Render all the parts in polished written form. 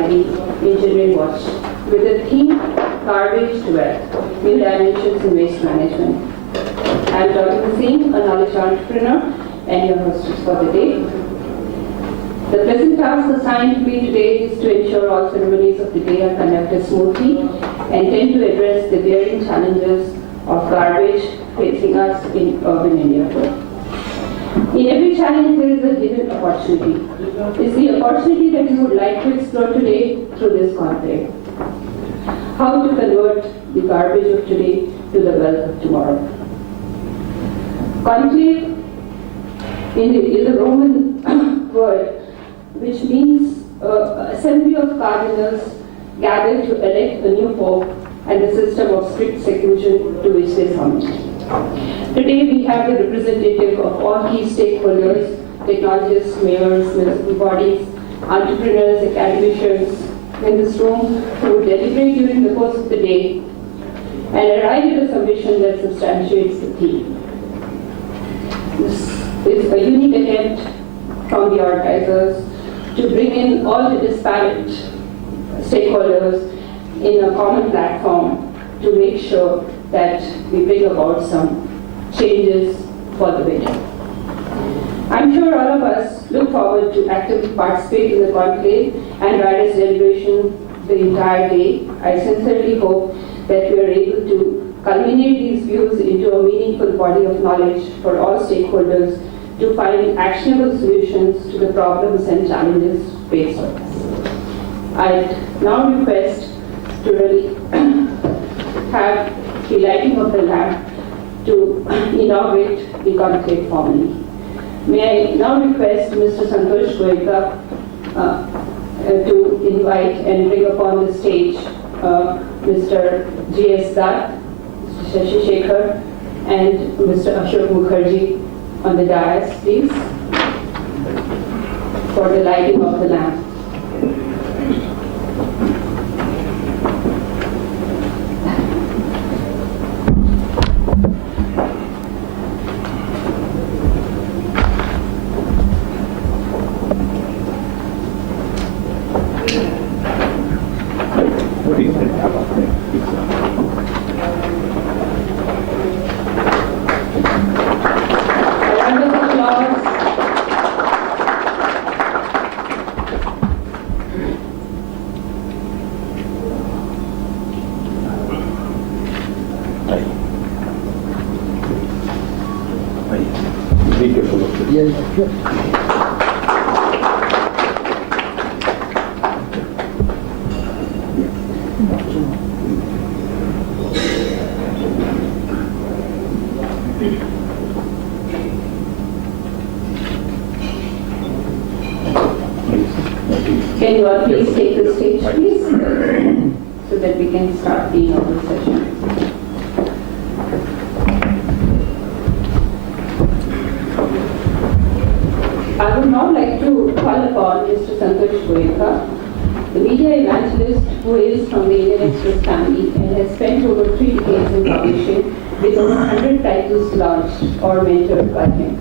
by the Engineering Watch with the theme Garbage to Wealth, New Dimensions in Waste Management. I am Dr. Singh, a knowledge entrepreneur and your hostess for the day. The present task assigned to me today is to ensure all ceremonies of the day are conducted smoothly and tend to address the varying challenges of garbage facing us in urban India. In every challenge, there is a hidden opportunity. It's the opportunity that we would like to explore today through this conclave. How to convert the garbage of today to the wealth of tomorrow. Conclave is a Roman word which means assembly of cardinals gathered to elect a new pope and a system of strict seclusion to which they submit. Today we have the representative of all key stakeholders, technologists, mayors, municipal bodies, entrepreneurs, academicians in this room who will deliberate during the course of the day and arrive at a submission that substantiates the theme. This is a unique attempt from the organizers to bring in all the disparate stakeholders in a common platform to make sure that we bring about some changes for the better. I'm sure all of us look forward to actively participate in the conclave and various deliberation the entire day. I sincerely hope that we are able to culminate these views into a meaningful body of knowledge for all stakeholders to find actionable solutions to the problems and challenges faced by us. I'd now request to really have the lighting of the lamp to inaugurate the conclave formally. May I now request Mr. Santosh Goenka to invite and bring upon the stage Mr. G.S. Dutt, Mr. Shashi Shekhar, and Mr. Ashok Mukherjee on the dais, please, for the lighting of the lamp. Can you all please take the stage, please, so that we can start the inaugural session. I would now like to call upon Mr. Santosh Goenka, the media evangelist who is from the Indian Express family and has spent over 3 decades in publishing with over 100 titles launched or mentored by him.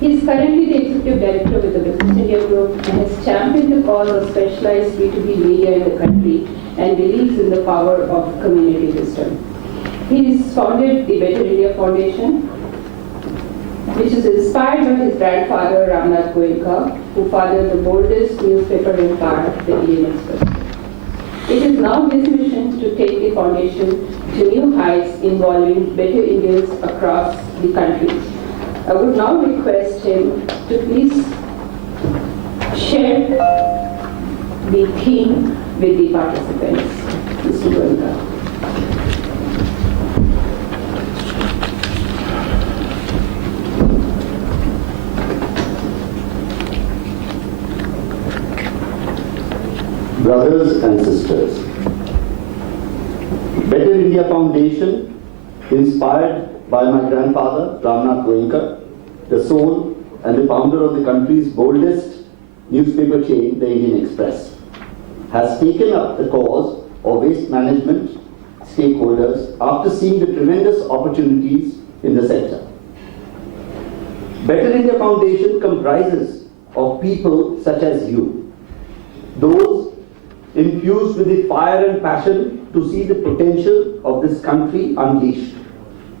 He is currently the Executive Director with the Business India Group and has championed the cause of specialized B2B media in the country and believes in the power of community wisdom. He has founded the Better India Foundation, which is inspired by his grandfather Ramnath Goenka, who fathered the boldest newspaper empire, the Indian Express. It is now his mission to take the foundation to new heights involving better Indians across the country. I would now request him to please share the theme with the participants. Mr. Goenka. Brothers and sisters, Better India Foundation, inspired by my grandfather, Ramnath Goenka, the soul and the founder of the country's boldest newspaper chain, the Indian Express, has taken up the cause of waste management stakeholders after seeing the tremendous opportunities in the sector. Better India Foundation comprises of people such as you, those infused with the fire and passion to see the potential of this country unleashed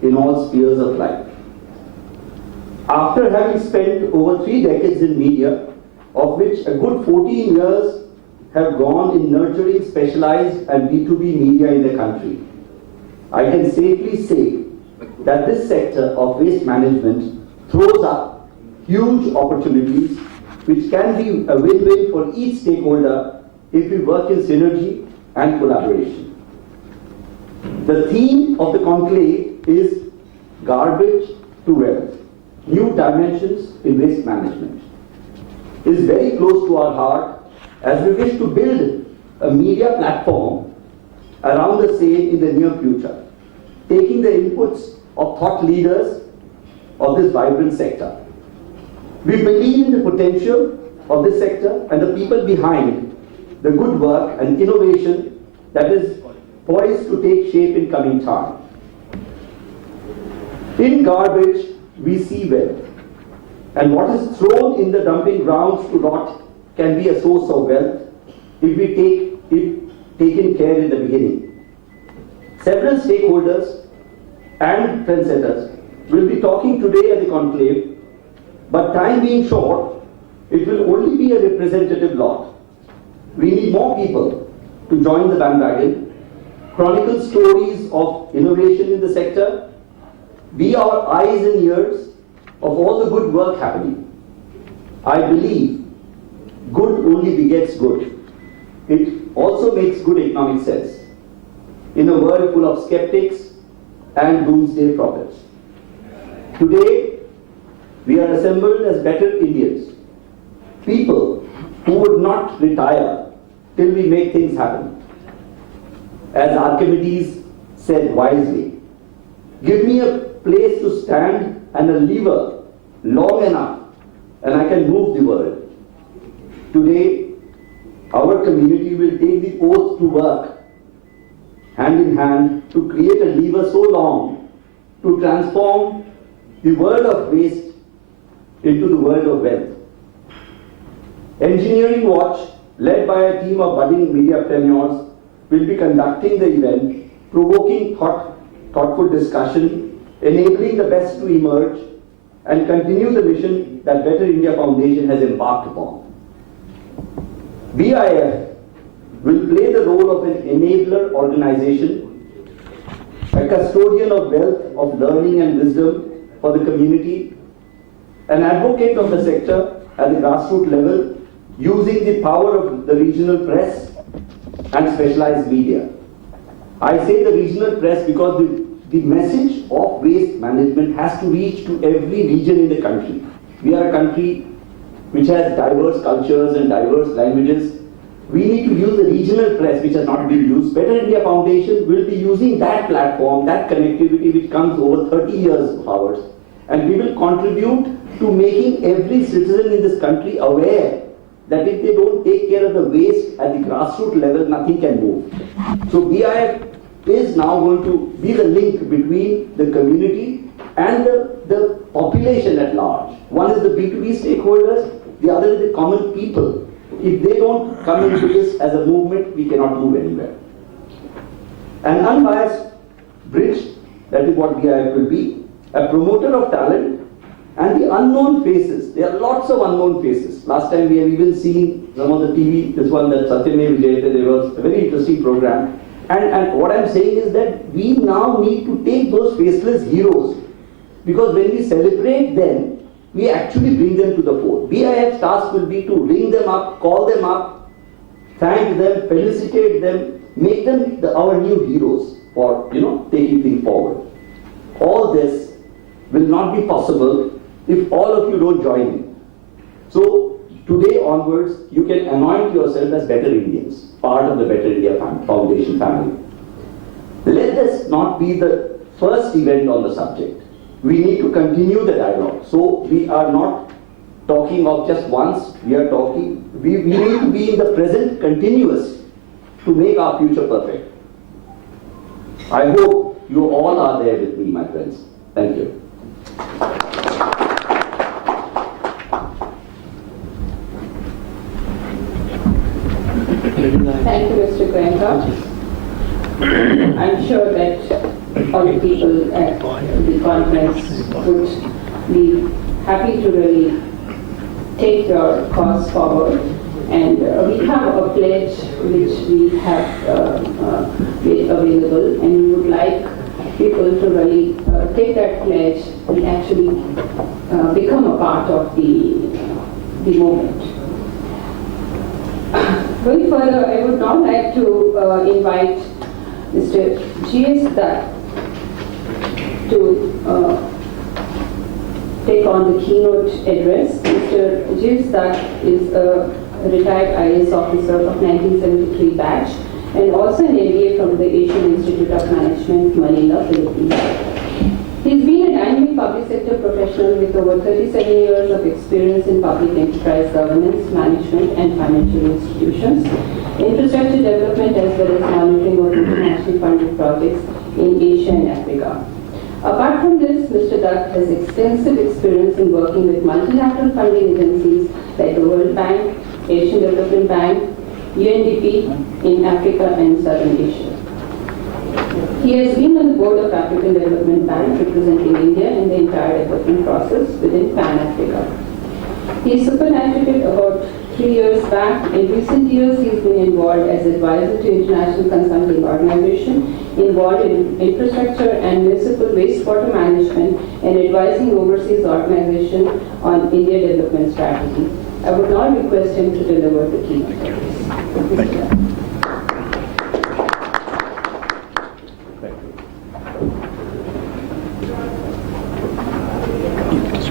in all spheres of life. After having spent over 3 decades in media, of which a good 14 years have gone in nurturing specialized and B2B media in the country, I can safely say that this sector of waste management throws up huge opportunities which can be a win-win for each stakeholder if we work in synergy and collaboration. The theme of the conclave is garbage to wealth, new dimensions in waste management. It is very close to our heart as we wish to build a media platform around the same in the near future, taking the inputs of thought leaders of this vibrant sector. We believe in the potential of this sector and the people behind the good work and innovation that is poised to take shape in coming time. In garbage, we see wealth, and what is thrown in the dumping grounds to rot can be a source of wealth if we take it taken care in the beginning. Several stakeholders and trendsetters will be talking today at the conclave, but time being short, it will only be a representative lot. We need more people to join the bandwagon, chronicle stories of innovation in the sector, be our eyes and ears of all the good work happening. I believe good only begets good. It also makes good economic sense in a world full of skeptics and doomsday prophets. Today, we are assembled as better Indians, people who would not retire till we make things happen. As Archimedes said wisely, give me a place to stand and a lever long enough and I can move the world. Today, our community will take the oath to work hand in hand to create a lever so long to transform the world of waste into the world of wealth. Engineering Watch, led by a team of budding mediapreneurs, will be conducting the event, provoking thoughtful discussion, enabling the best to emerge, and continue the mission that Better India Foundation has embarked upon. BIF will play the role of an enabler organization, a custodian of wealth of learning and wisdom for the community, an advocate of the sector at the grassroots level, using the power of the regional press and specialized media. I say the regional press because the message of waste management has to reach to every region in the country. We are a country which has diverse cultures and diverse languages. We need to use the regional press which has not been used. Better India Foundation will be using that platform, that connectivity which comes over 30 years of ours, and we will contribute to making every citizen in this country aware that if they don't take care of the waste at the grassroots level, nothing can move. So BIF is now going to be the link between the community and the population at large. One is the B2B stakeholders, the other is the common people. If they don't come into this as a movement, we cannot move anywhere. An unbiased bridge, that is what BIF will be, a promoter of talent, and the unknown faces. There are lots of unknown faces. Last time we have even seen some of the TV, this one that Satyamev Jayate, there was a very interesting program. And what I'm saying is that we now need to take those faceless heroes, because when we celebrate them, we actually bring them to the fore. BIF's task will be to ring them up, call them up, thank them, felicitate them, make them our new heroes for taking things forward. All this will not be possible if all of you don't join in. So today onwards, you can anoint yourself as Better Indians, part of the Better India Foundation family. Let this not be the first event on the subject. We need to continue the dialogue. So we are not talking of just once, we are talking, we need to be in the present continuous to make our future perfect. I hope you all are there with me, my friends. Thank you. Thank you, Mr. Goenka. I'm sure that all the people at the conference would be happy to really take your cause forward. And we have a pledge which we have made available, and we would like people to really take that pledge and actually become a part of the movement. Going further, I would now like to invite Mr. G.S. Dutt to take on the keynote address. Mr. G.S. Dutt is a retired IAS officer of 1973 batch and also an MBA from the Asian Institute of Management, Manila, Philippines. He's been a dynamic public sector professional with over 37 years of experience in public enterprise governance, management, and financial institutions, infrastructure development, as well as monitoring of international funded projects in Asia and Africa. Apart from this, Mr. Dutt has extensive experience in working with multilateral funding agencies like the World Bank, Asian Development Bank, UNDP in Africa and Southern Asia. He has been on the board of African Development Bank, representing India in the entire development process within Pan-Africa. He superannuated about 3 years back. In recent years, he's been involved as advisor to international consulting organization involved in infrastructure and municipal wastewater management and advising overseas organization on India development strategy. I would now request him to deliver the keynote address. Thank you.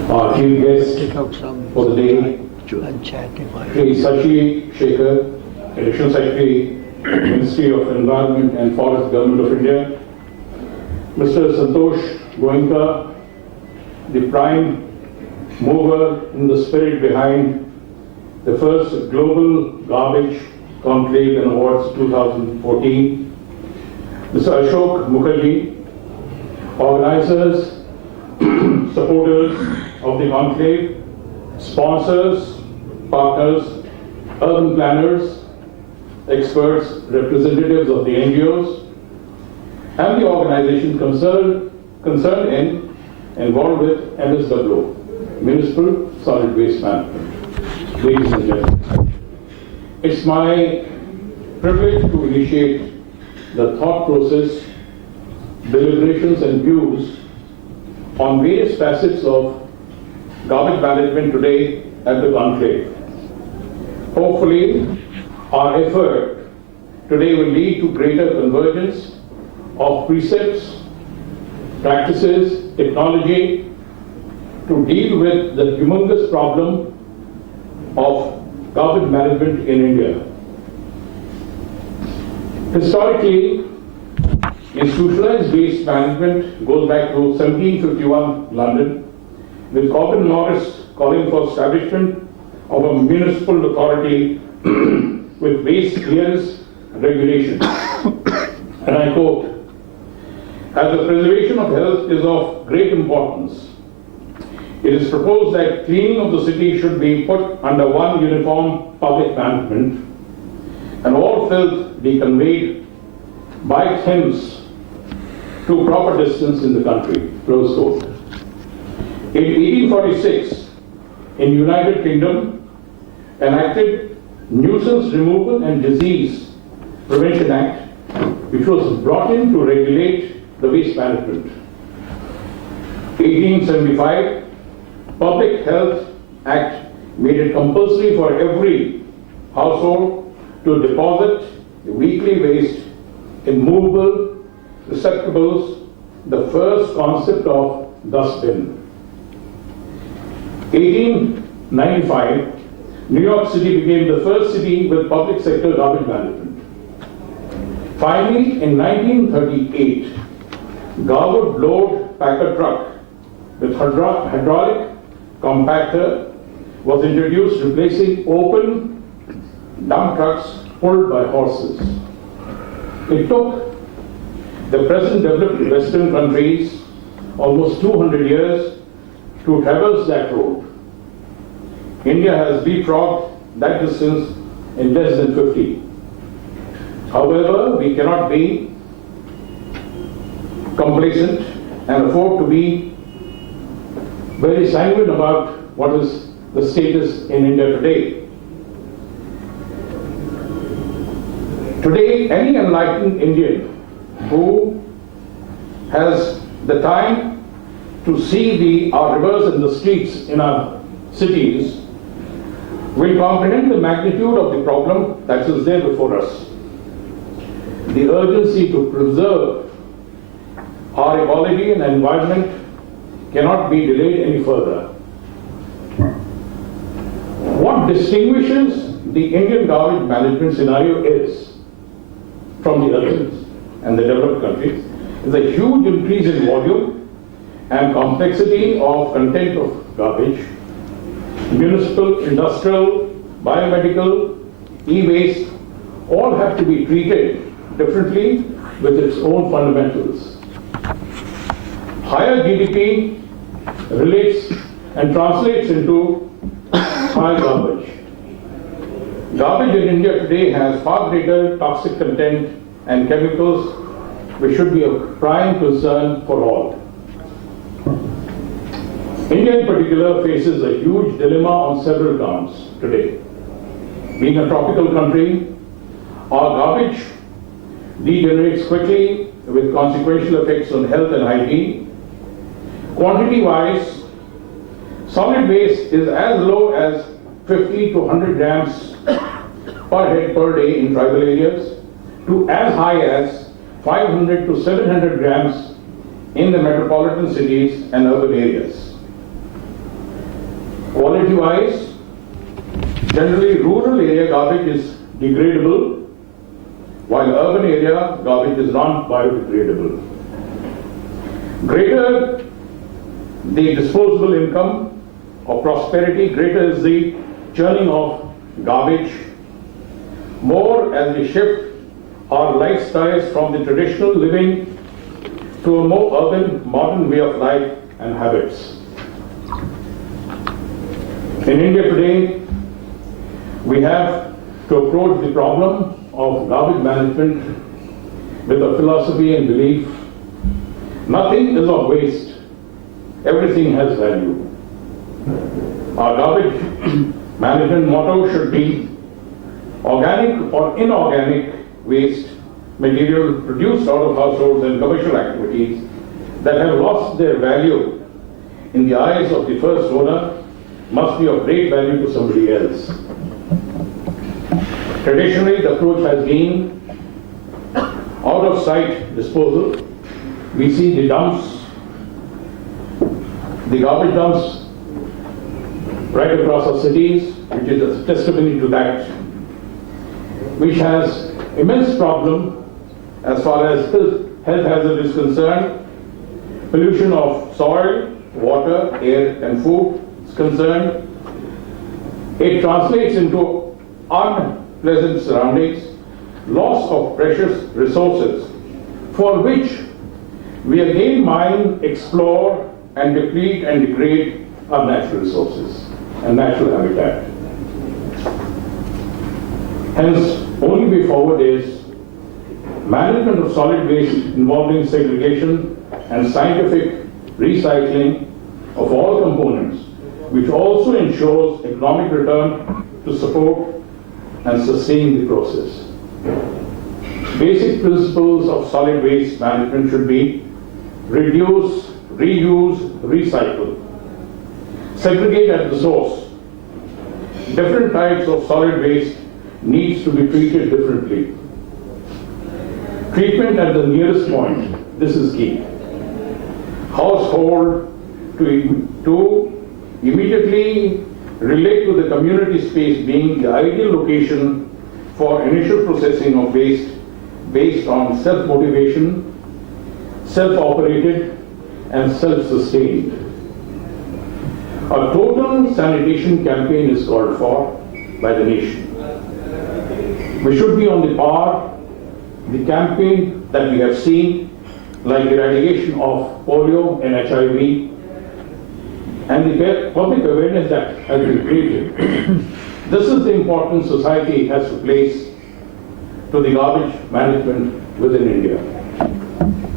Our chief guest for the day, Shri Sashi Shekhar, Additional Secretary, Ministry of Environment and Forest, Government of India, Mr. Santosh Goenka, the prime mover in the spirit behind the first Global Garbage Conclave and Awards 2014, Mr. Ashok Mukherjee, organizers, supporters of the conclave, sponsors, partners, urban planners, experts, representatives of the NGOs, and the organizations concerned in, involved with MSW, Municipal Solid Waste Management. Ladies and gentlemen, it's my privilege to initiate the thought process, deliberations and views on various facets of garbage management today at the conclave. Hopefully, our effort today will lead to greater convergence of precepts, practices, technology to deal with the humongous problem of garbage management in India. Historically, institutionalized waste management goes back to 1751 London, with Corbin Morris calling for establishment of a municipal authority with waste clearance regulations. And I quote, "As the preservation of health is of great importance, it is proposed that cleaning of the city should be put under one uniform public management and all filth be conveyed by Thames to proper distance in the country." Close quote. In 1846, in United Kingdom, enacted Nuisance Removal and Disease Prevention Act, which was brought in to regulate the waste management. 1875, Public Health Act made it compulsory for every household to deposit weekly waste in movable receptacles, the first concept of dustbin. 1895, New York City became the first city with public sector garbage management. Finally, in 1938, Garwood load packer truck with hydraulic compactor was introduced, replacing open dump trucks pulled by horses. It took the present developed Western countries almost 200 years to traverse that road. India has leapfrogged that distance in less than 50. However, we cannot be complacent and afford to be very sanguine about what is the status in India today. Today, any enlightened Indian who has the time to see our rivers in the streets in our cities will comprehend the magnitude of the problem that is there before us. The urgency to preserve our ecology and environment cannot be delayed any further. What distinguishes the Indian garbage management scenario is from the others and the developed countries is a huge increase in volume and complexity of content of garbage. Municipal, industrial, biomedical, e-waste all have to be treated differently with its own fundamentals. Higher GDP relates and translates into high garbage. Garbage in India today has far greater toxic content and chemicals, which should be a prime concern for all. India in particular faces a huge dilemma on several counts today. Being a tropical country, our garbage degenerates quickly with consequential effects on health and hygiene. Quantity-wise, solid waste is as low as 50 to 100 grams per head per day in tribal areas to as high as 500 to 700 grams in the metropolitan cities and urban areas. Quality-wise, generally rural area garbage is degradable, while urban area garbage is non-biodegradable. Greater the disposable income or prosperity, greater is the churning of garbage, more as we shift our lifestyles from the traditional living to a more urban, modern way of life and habits. In India today, we have to approach the problem of garbage management with a philosophy and belief. Nothing is of waste. Everything has value. Our garbage management motto should be organic or inorganic waste material produced out of households and commercial activities that have lost their value in the eyes of the first owner must be of great value to somebody else. Traditionally, the approach has been out of sight disposal. We see the dumps, the garbage dumps right across our cities, which is a testimony to that, which has immense problem as far as health hazard is concerned. Pollution of soil, water, air and food is concerned. It translates into unpleasant surroundings, loss of precious resources for which we again mine, explore and deplete and degrade our natural resources and natural habitat. Hence, only way forward is management of solid waste involving segregation and scientific recycling of all components, which also ensures economic return to support and sustain the process. Basic principles of solid waste management should be reduce, reuse, recycle. Segregate at the source. Different types of solid waste needs to be treated differently. Treatment at the nearest point, this is key. Household to immediately relate to the community space being the ideal location for initial processing of waste based on self-motivation, self-operated and self-sustained. A total sanitation campaign is called for by the nation. We should be on the par. The campaign that we have seen, like eradication of polio and HIV, and the public awareness that has been created. This is the importance society has to place to the garbage management within India.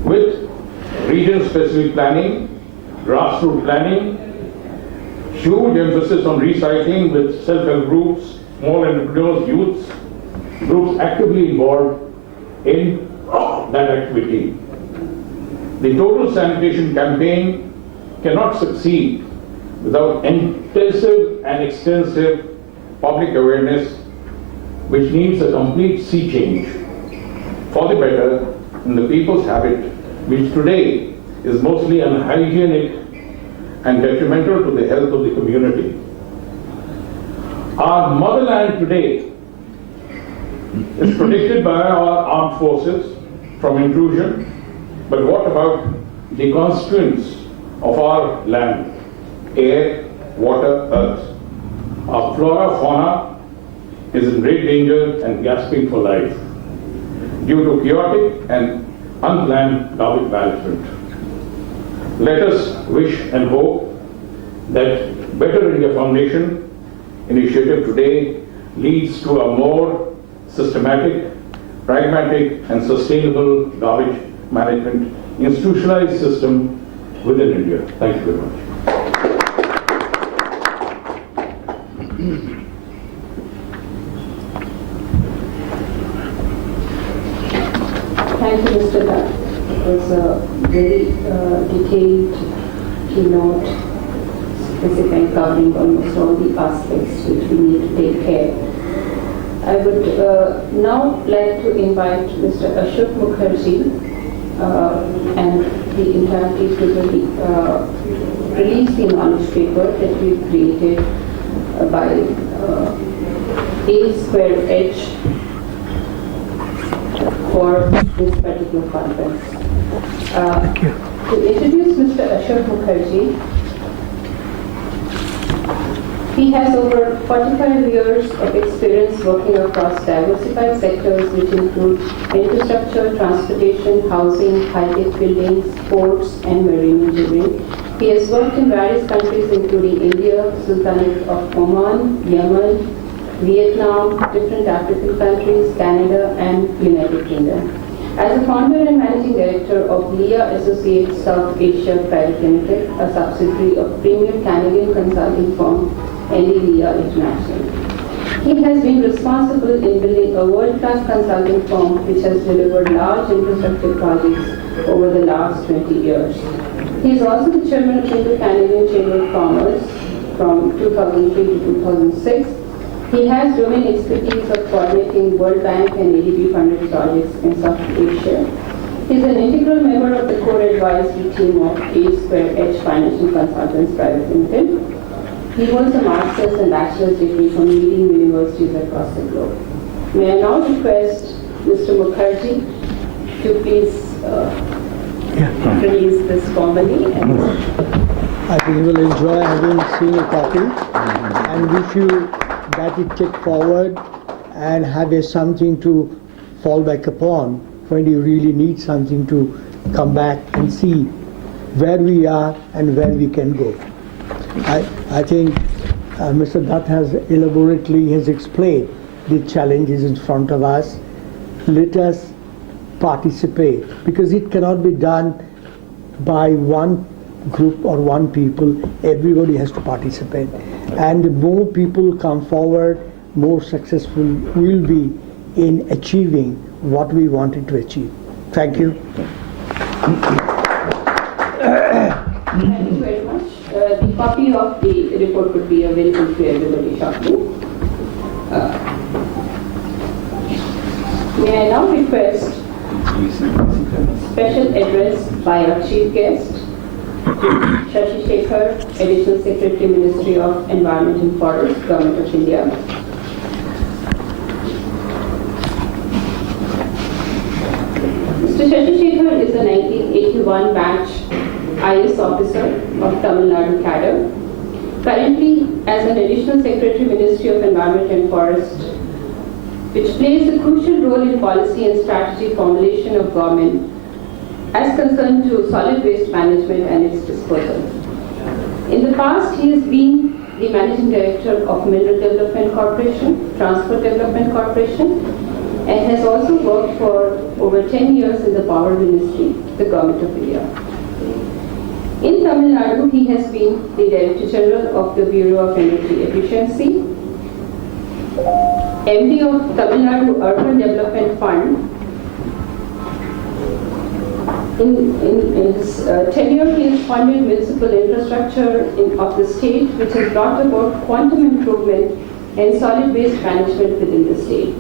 With region-specific planning, grassroots planning, huge emphasis on recycling with self-help groups, small entrepreneurs, youths, groups actively involved in that activity. The total sanitation campaign cannot succeed without intensive and extensive public awareness, which needs a complete sea change for the better in the people's habit, which today is mostly unhygienic and detrimental to the health of the community. Our motherland today is protected by our armed forces from intrusion, but what about the constituents of our land? Air, water, earth. Our flora, fauna is in great danger and gasping for life due to chaotic and unplanned garbage management. Let us wish and hope that Better India Foundation initiative today leads to a more systematic, pragmatic and sustainable garbage management institutionalized system within India. Thank you very much. Thank you, Mr. Dutt. It was a very detailed keynote, specifying, covering almost all the aspects which we need to take care. I would now like to invite Mr. Ashok Mukherjee and the entire team to release the knowledge paper that we created by A Square H for this particular conference. To introduce Mr. Ashok Mukherjee, he has over 45 years of experience working across diversified sectors which include infrastructure, transportation, housing, high-tech buildings, ports, and marine engineering. He has worked in various countries including India, Sultanate of Oman, Yemen, Vietnam, different African countries, Canada, and United Kingdom. As a founder and managing director of Leah Associates South Asia Private Limited, a subsidiary of premier Canadian consulting firm Leah International. He has been responsible in building a world-class consulting firm which has delivered large infrastructure projects over the last 20 years. He is also the chairman of the Canadian Chamber of Commerce from 2003 to 2006. He has domain expertise of coordinating World Bank and ADB funded projects in South Asia. He is an integral member of the core advisory team of A Square H Financial Consultants Private Limited. He holds a master's and bachelor's degree from leading universities across the globe. May I now request Mr. Mukherjee to please release this formally. I think you will enjoy having seen a copy and wish you that it take forward and have something to fall back upon when you really need something to come back and see where we are and where we can go. I think Mr. Dutt has elaborately explained the challenges in front of us. Let us participate, because it cannot be done by one group or one people. Everybody has to participate, and the more people come forward, more successful we'll be in achieving what we wanted to achieve. Thank you. Thank you very much. The copy of the report would be available to everybody shortly. May I now request special address by our chief guest, Shashi Shekhar, Additional Secretary, Ministry of Environment and Forests, Government of India. Mr. Shashi Shekhar is a 1981 batch IS officer of Tamil Nadu cadre. Currently, as an Additional Secretary, Ministry of Environment and Forest, which plays a crucial role in policy and strategy formulation of government as concerned to solid waste management and its disposal. In the past, he has been the Managing Director of Mineral Development Corporation, Transport Development Corporation, and has also worked for over 10 years in the Power Ministry, the Government of India. In Tamil Nadu, he has been the Director General of the Bureau of Energy Efficiency, MD of Tamil Nadu Urban Development Fund. In his tenure, he has funded municipal infrastructure of the state, which has brought about quantum improvement and solid waste management within the state.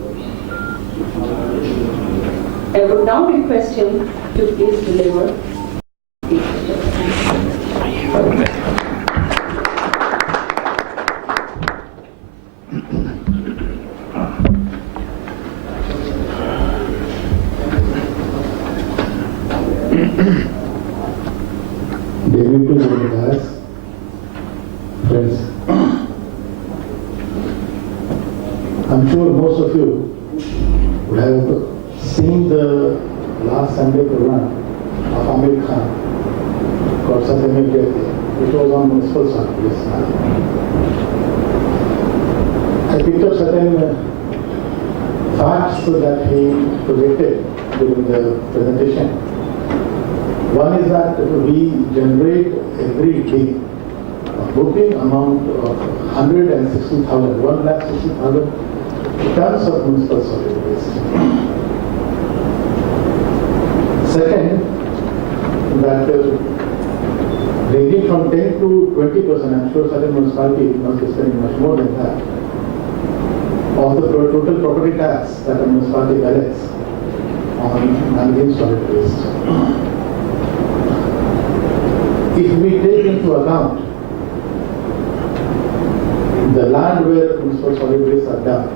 I would now request him to please deliver. Deputy Secretaries, friends, I'm sure most of you would have seen the last Sunday program of Amir Khan called Satyamir Jayate, which was on municipal service. I picked up certain facts that he projected during the presentation. One is that we generate every day a booking amount of 160,000 tons of municipal solid waste. Second, that ranging from 10 to 20%, I'm sure certain municipalities must be spending much more than that, of the total property tax that a municipality collects on managing solid waste. If we take into account the land where municipal solid waste are dumped,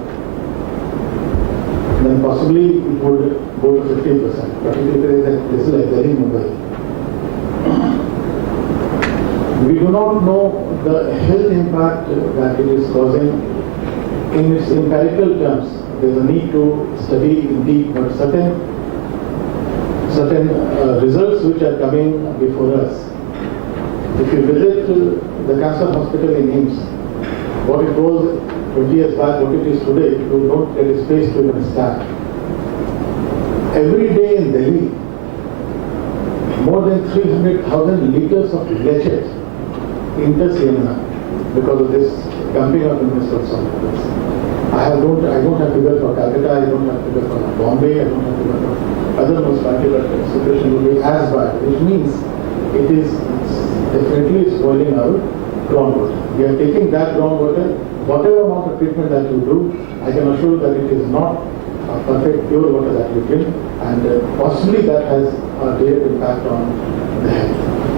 then possibly it would go to 50%, particularly in places like Delhi, Mumbai. We do not know the health impact that it is causing. In its empirical terms, there is a need to study indeed, but certain results which are coming before us. If you visit the cancer hospital in AIIMS, what it was 20 years back, what it is today, you don't get a space to even stand. Every day in Delhi, more than 300,000 liters of leches enter Siena because of this dumping of municipal solid waste. I don't have figure for Calcutta, I don't have figure for Bombay, I don't have figure for other municipalities, but the situation will be as bad, which means it is definitely spoiling our groundwater. We are taking that groundwater, whatever amount of treatment that you do, I can assure that it is not a perfect pure water that you drink, and possibly that has a direct impact on the health.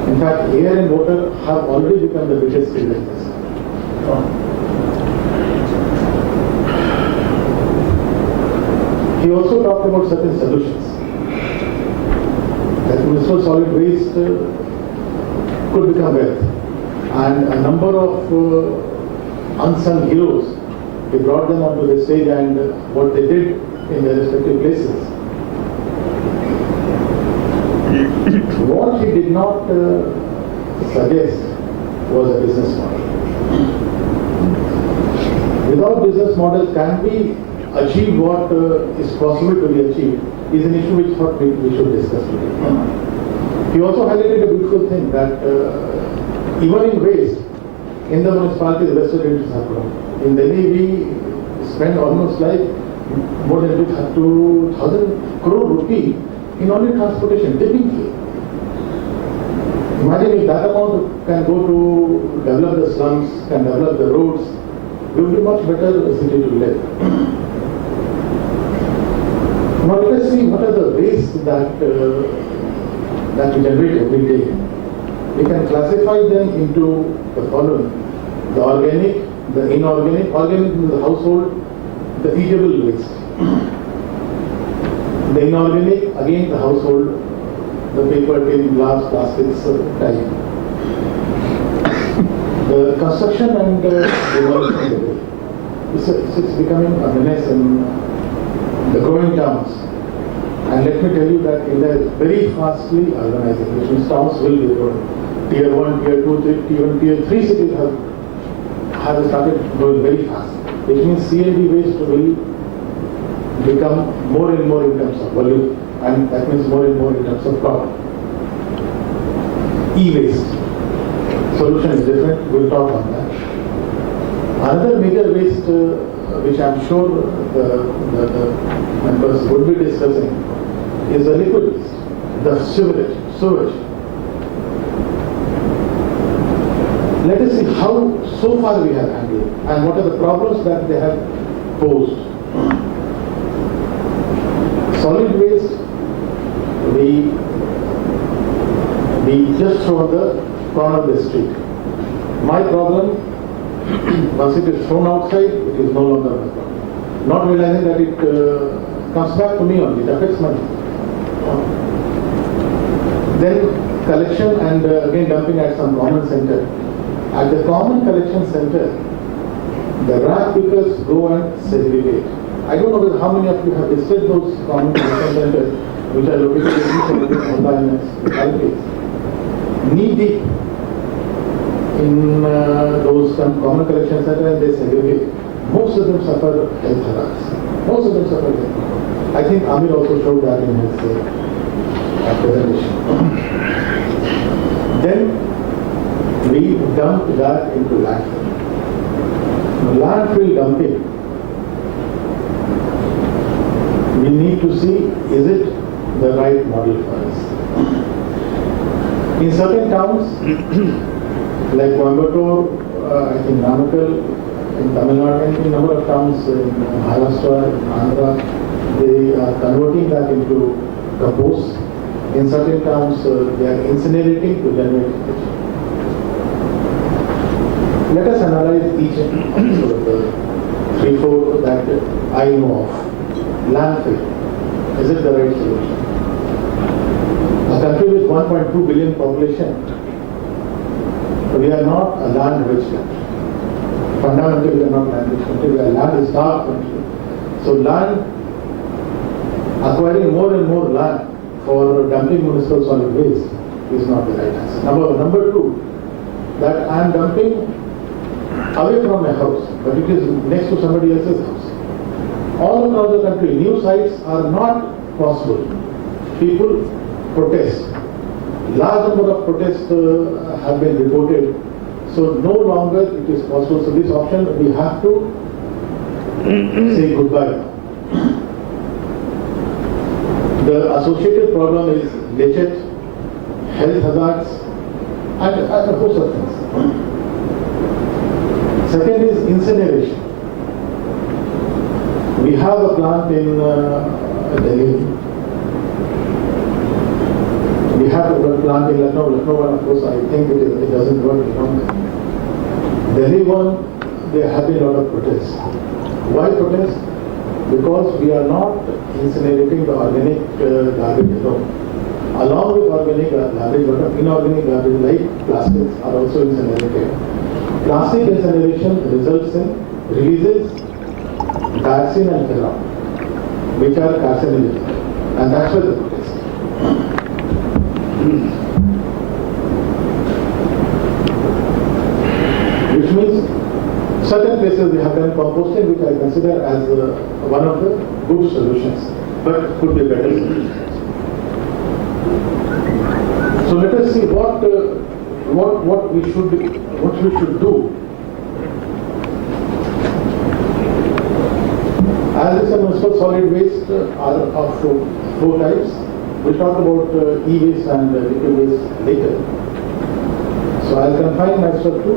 In fact, air and water have already become the biggest illnesses. He also talked about certain solutions. That municipal solid waste could become wealth. And a number of unsung heroes, he brought them onto the stage and what they did in their respective places. What he did not suggest was a business model. Without business model, can we achieve what is possible to be achieved is an issue which we should discuss today. He also highlighted a beautiful thing that even in waste, in the municipalities, vested interests have grown. In Delhi, we spend almost like more than 2,000 crore rupee in only transportation, tipping fee. Imagine if that amount can go to develop the slums, can develop the roads, it will be much better city to live. Now let us see what are the waste that we generate every day. We can classify them into the following: the organic, the inorganic. Organic is the household, the eatable waste. The inorganic, again the household, the paper, tin, glass, plastics type. The construction and demolition debris. It's becoming a menace in the growing towns. And let me tell you that India is very fastly urbanizing, which means towns will be growing. Tier 1, Tier 2, even Tier 3 cities have started growing very fast. Which means C&D waste will become more and more in terms of volume, and that means more and more in terms of cost. E-waste solution is different. We'll talk on that. Another major waste, which I'm sure the members would be discussing, is the liquid waste, the sewage. Let us see how so far we have handled and what are the problems that they have posed. Solid waste, we just throw on the corner of the street. My problem, once it is thrown outside, it is no longer my problem. Not realizing that it comes back to me only, it affects money. Then collection and again dumping at some common center. At the common collection center, the rag pickers go and segregate. I don't know how many of you have visited those common collection centers which are located in each and every localities. Knee deep in those common collection centers and they segregate. Most of them suffer health hazards. Most of them suffer health hazards. I think Amir also showed that in his presentation. Then we dump that into landfill. Landfill dumping, we need to see, is it the right model for us? In certain towns, like Coimbatore, I think Namakkal, in Tamil Nadu, and in a number of towns in Maharashtra, in Andhra, they are converting that into compost. In certain towns, they are incinerating to generate energy. Let us analyze each of the 3-4 that I know of. Landfill, is it the right solution? A country with 1.2 billion population, we are not a land-rich country. Fundamentally, we are not land-rich country. We are land-starved country. So land, acquiring more and more land for dumping municipal solid waste is not the right answer. Number two, that I am dumping away from my house, but it is next to somebody else's house. All across the country, new sites are not possible. People protest. Large number of protests have been reported. So no longer it is possible. So this option we have to say goodbye. The associated problem is leachate, health hazards, and a host of things. Second is incineration. We have a plant in Delhi. We have a plant in Lucknow. Lucknow one, of course, I think it doesn't work. Delhi one, there have been a lot of protests. Why protests? Because we are not incinerating the organic garbage alone. Along with organic garbage, a lot of inorganic garbage like plastics are also incinerated. Plastic incineration results in releases dioxin and phenol, which are carcinogenic, and that's why the protest. Which means certain places we have done composting, which I consider as one of the good solutions, but could be better solutions. So let us see what we should do. As is municipal solid waste are of 4 types. We'll talk about e-waste and liquid waste later. So I'll confine myself to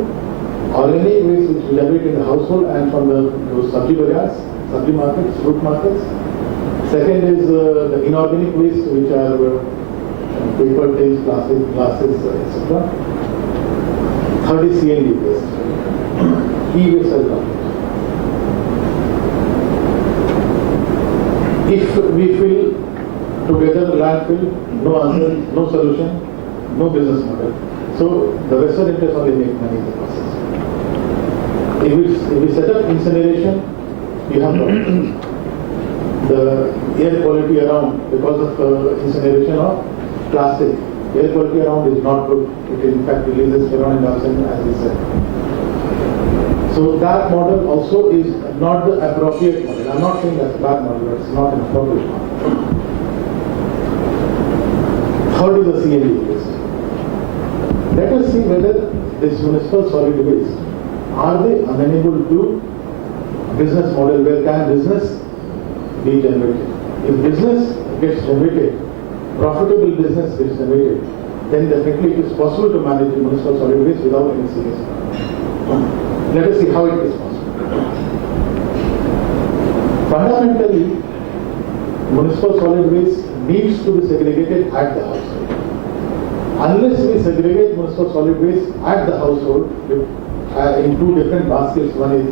organic waste which we generate in the household and from those sabji bazars, sabji markets, fruit markets. Second is the inorganic waste which are paper, tins, plastic, glasses, etc. Third is C&D waste. E-waste as well. If we fill together landfill, no answer, no solution, no business model. So the vested interests only make money in the process. If we set up incineration, you have problems. The air quality around, because of incineration of plastic, air quality around is not good. It in fact releases phenol and dioxin, as we said. So that model also is not the appropriate model. I'm not saying that's a bad model, but it's not an appropriate model. Third is the CND waste. Let us see whether this municipal solid waste, are they amenable to business model where can business be generated? If business gets generated, profitable business gets generated, then definitely it is possible to manage municipal solid waste without any serious problem. Let us see how it is possible. Fundamentally, municipal solid waste needs to be segregated at the household. Unless we segregate municipal solid waste at the household in two different baskets, one is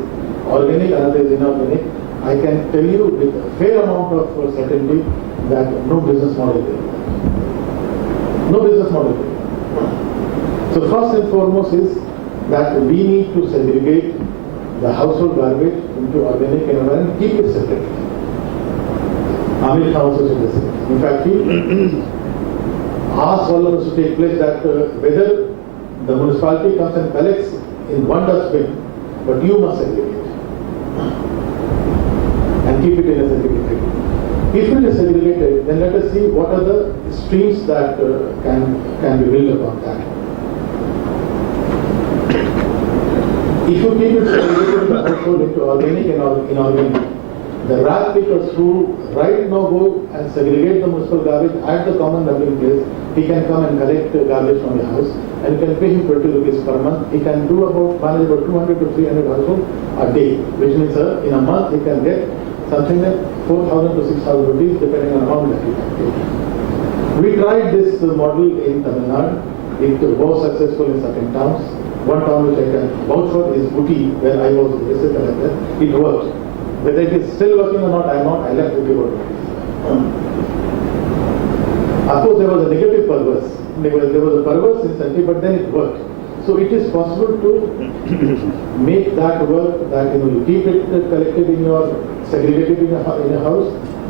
organic, another is inorganic, I can tell you with a fair amount of certainty that no business model will. No business model will. So first and foremost is that we need to segregate the household garbage into organic and inorganic, keep it separate. Amir Khan also said the same. In fact, he asked all of us to take place that whether the municipality comes and collects in one dustbin, but you must segregate and keep it in a segregated. If it is segregated, then let us see what are the streams that can be built upon that. If you keep it segregated in the household into organic and inorganic, the rag pickers who right now go and segregate the municipal garbage at the common dumping place, he can come and collect garbage from your house and you can pay him 20 rupees per month. He can manage about 200 to 300 households a day, which means in a month he can get something like 4,000 to 6,000 rupees depending on how much he can pay. We tried this model in Tamil Nadu. It was successful in certain towns. One town which I can vouch for is Uti, where I was a district collector. It worked. Whether it is still working or not, I left Uti about it. Of course, there was a negative perverse. There was a perverse incentive, but then it worked. So it is possible to make that work, that you keep it collected in your, segregated in a house.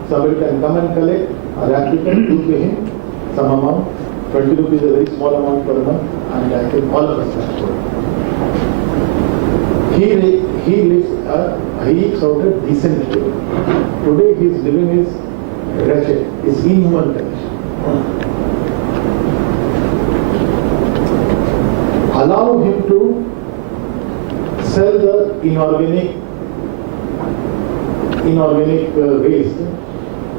Somebody can come and collect, a applicant, you pay him some amount. 20 rupees is a very small amount per month, and I think all of us can work. He eats out a decent living. Today his living is wretched, is inhuman condition. Allow him to sell the inorganic waste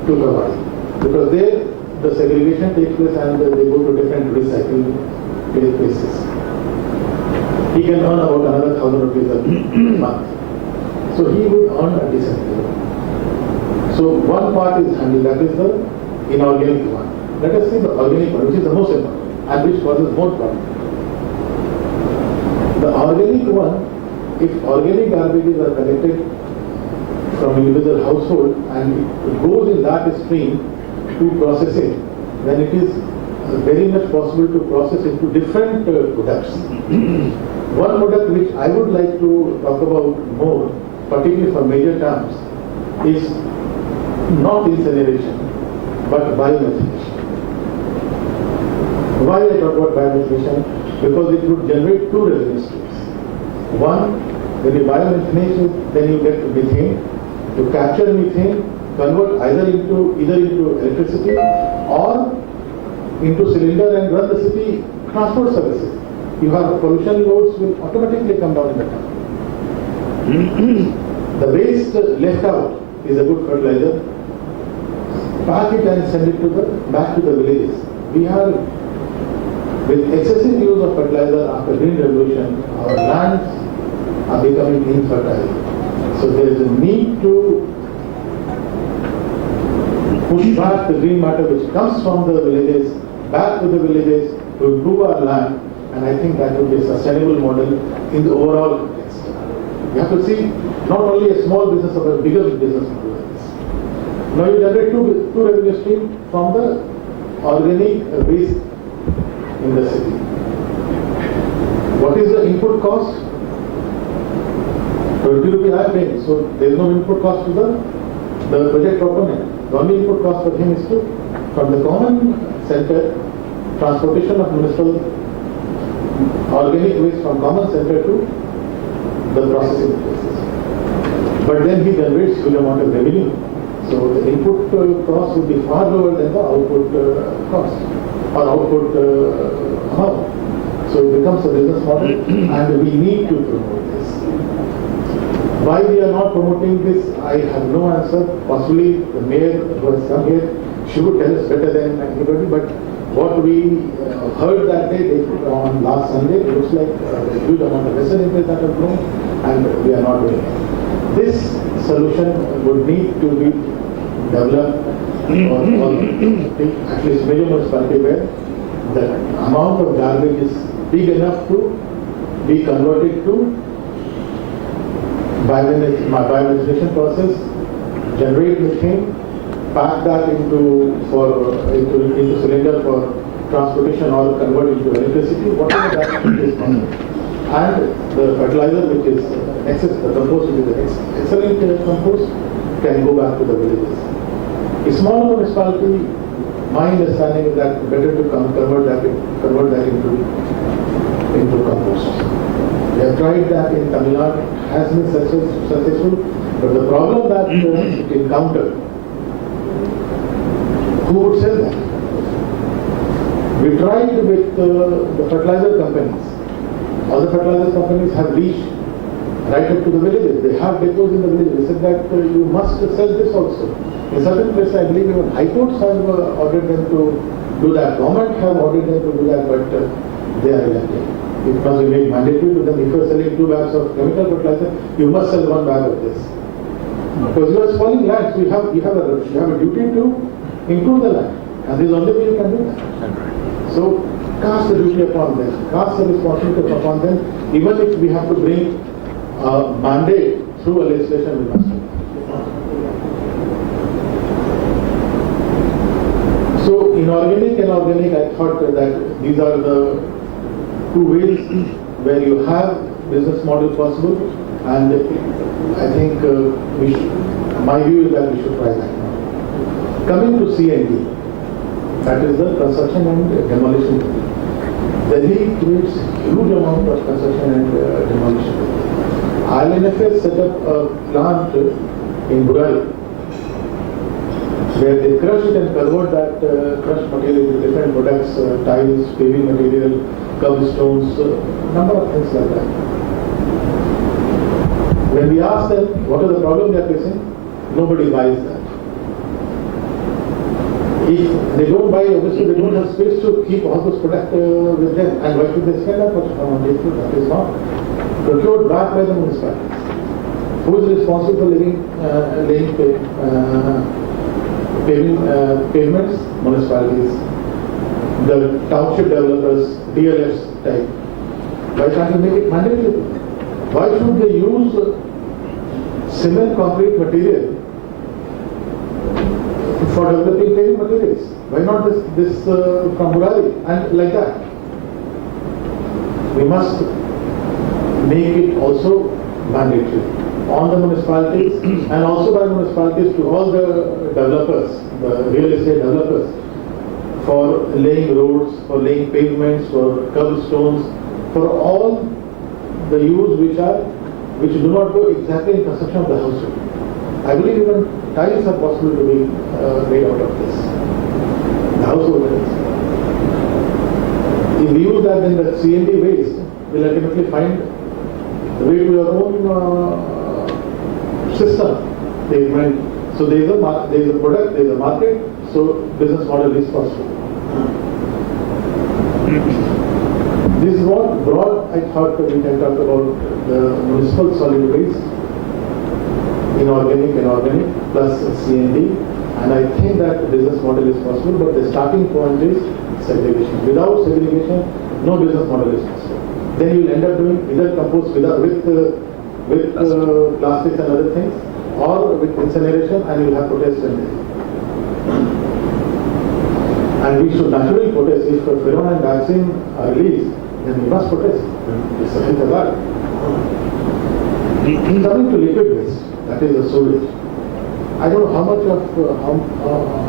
to the body, because there the segregation takes place and they go to different recycling places. He can earn about another 1,000 rupees a month. So he would earn a decent living. So one part is handled, that is the inorganic one. Let us see the organic one, which is the most important and which causes more problem. The organic one, if organic garbages are collected from individual household and it goes in that stream to processing, then it is very much possible to process into different products. One product which I would like to talk about more, particularly for major towns, is not incineration, but biomethanation. Why I talk about biomethanation? Because it would generate two revenue streams. One, when you biomethanation, then you get methane. To capture methane, convert either into electricity or into cylinder and run the city transport services. You have pollution loads will automatically come down in the town. The waste left out is a good fertilizer. Pack it and send it back to the villages. We are, with excessive use of fertilizer after green revolution, our lands are becoming infertile. So there is a need to push back the green matter which comes from the villages back to the villages to improve our land, and I think that would be a sustainable model in the overall context. You have to see not only a small business but a bigger business model like this. Now you generate two revenue streams from the organic waste in the city. What is the input cost? 20 rupees I am paying, so there is no input cost to the project proponent. The only input cost for him is to, from the common center, transportation of municipal organic waste from common center to the processing places. But then he generates huge amount of revenue. So the input cost would be far lower than the output cost or output amount. So it becomes a business model and we need to promote this. Why we are not promoting this, I have no answer. Possibly the mayor who has come here, she would tell us better than anybody, but what we heard that day on last Sunday, it looks like a huge amount of vessel interest that have grown and we are not doing it. This solution would need to be developed or at least major municipality where the amount of garbage is big enough to be converted to biomenization process, generate methane, pack that into cylinder for transportation or convert into electricity, whatever that is possible. And the fertilizer which is excess, the compost which is excellent compost can go back to the villages. A small municipality, my understanding is that better to convert that into compost. We have tried that in Tamil Nadu, has been successful, but the problem that it encountered, who would sell that? We tried with the fertilizer companies. All the fertilizer companies have reached right up to the villages. They have depots in the villages. They said that you must sell this also. In certain places, I believe even high courts have ordered them to do that. Government have ordered them to do that, but they are reluctant. It must be made mandatory to them. If you are selling 2 bags of chemical fertilizer, you must sell 1 bag of this. Because you are spoiling land, so you have a duty to improve the land, and this is the only way you can do that. So cast the duty upon them, cast the responsibility upon them. Even if we have to bring a mandate through a legislation, we must do that. So inorganic and organic, I thought that these are the 2 ways where you have business model possible, and I think my view is that we should try that. Coming to C&D, that is the construction and demolition. Delhi creates huge amount of construction and demolition. ILNFS set up a plant in Burari, where they crush it and convert that crushed material into different products, tiles, paving material, cobblestones, number of things like that. When we ask them what are the problems they are facing, nobody buys that. If they don't buy, obviously they don't have space to keep all those products with them. And why should they spend that much money? That is not procured back by the municipalities. Who is responsible for laying pavements? Municipalities. The township developers, DLFs type. Why can't you make it mandatory? Why should they use cement concrete material for developing paving materials? Why not this from Burari and like that? We must make it also mandatory on the municipalities and also by municipalities to all the developers, the real estate developers, for laying roads, for laying pavements, for cobblestones, for all the use which do not go exactly in construction of the household. I believe even tiles are possible to be made out of this. The household tiles. If we use that, then the C&D waste will ultimately find the way to your own system. So there is a product, there is a market, so business model is possible. This is what broad I thought we can talk about the municipal solid waste, inorganic and organic plus C&D, and I think that the business model is possible, but the starting point is segregation. Without segregation, no business model is possible. Then you will end up doing either compost with plastics and other things, or with incineration, and you will have protest and and we should naturally protest. If pheromone and dioxin are released, then we must protest. It's a simple that. Coming to liquid waste, that is the sewage. I don't know how much of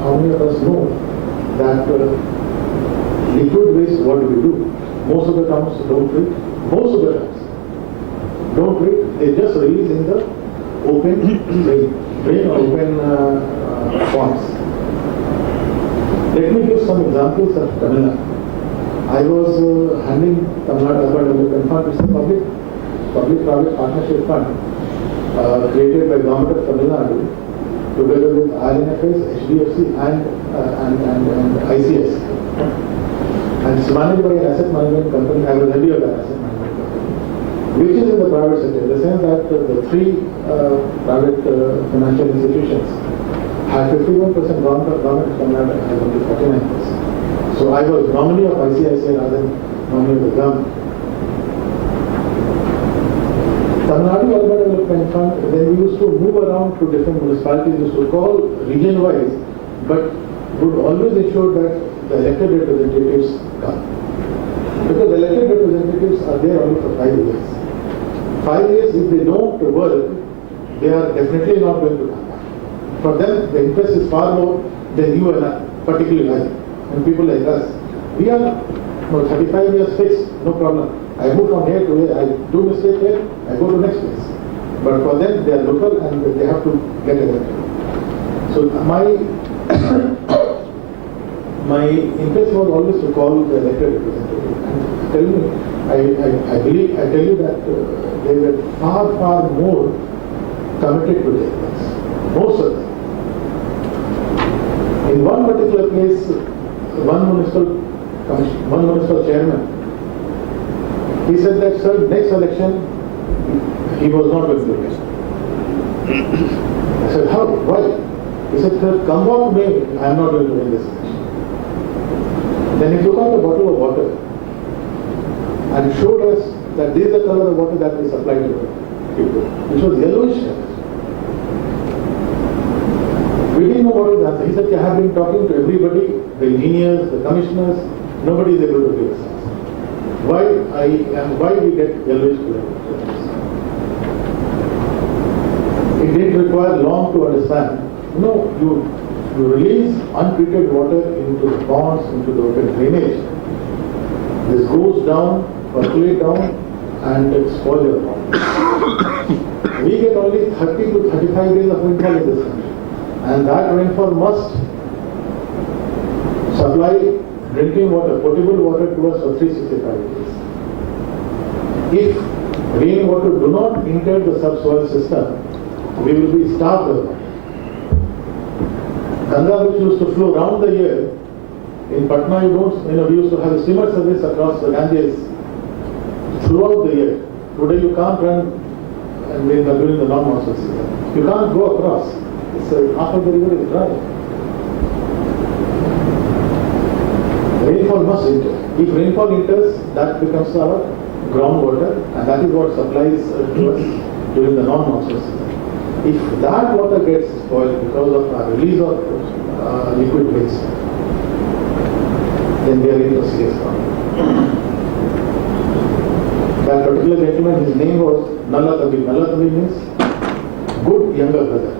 how many of us know that liquid waste. What do we do? Most of the towns don't treat. Most of the towns don't treat, they just release in the open drain or open ponds. Let me give some examples of Tamil Nadu. I was handling Tamil Nadu Urban Development Fund, which is a public-private partnership fund created by Government of Tamil Nadu together with INFS, HDFC and ICS. And it's managed by an asset management company. I was head of that asset management company, which is in the private sector, in the sense that the three private financial institutions had 51% government of Tamil Nadu has only 49%. So I was nominee of ICICI rather than nominee of the government. Tamil Nadu Urban Development Fund, then we used to move around to different municipalities, used to call region-wise, but would always ensure that the elected representatives come. Because the elected representatives are there only for 5 years. 5 years, if they don't work, they are definitely not going to come back. For them, the interest is far more than you and I, particularly I, and people like us. We are 35 years fixed, no problem. I move from here to here, I do mistake here, I go to next place. But for them, they are local and they have to get elected. So my interest was always to call the elected representative and tell me, I tell you that they were far more committed to their cause. Most of them. In one particular place, one municipal chairman, he said that, sir, next election, he was not going to win. I said, how? Why? He said, sir, come what may, I am not going to win this election. Then he took out a bottle of water and showed us that this is the color of water that we supply to the people, which was yellowish color. We didn't know what was the answer. He said, I have been talking to everybody, the engineers, the commissioners, nobody is able to give us answer. Why we get yellowish color? It didn't require long to understand. No, you release untreated water into the ponds, into the open drainage. This goes down, percolate down, and it spoils your pond. We get only 30 to 35 days of rainfall in this country. And that rainfall must supply drinking water, potable water to us for 365 days. If rainwater do not enter the subsoil system, we will be starved of water. Ganga, which used to flow round the year, in Patna we used to have a steamer service across the Ganges throughout the year. Today you can't run during the non-monsoon season. You can't go across. Half of the river is dry. Rainfall must enter. If rainfall enters, that becomes our groundwater, and that is what supplies to us during the non-monsoon season. If that water gets spoiled because of our release of liquid waste, then we are in a serious problem. That particular gentleman, his name was Nalla Tabi. Nalla Tabi means good younger brother.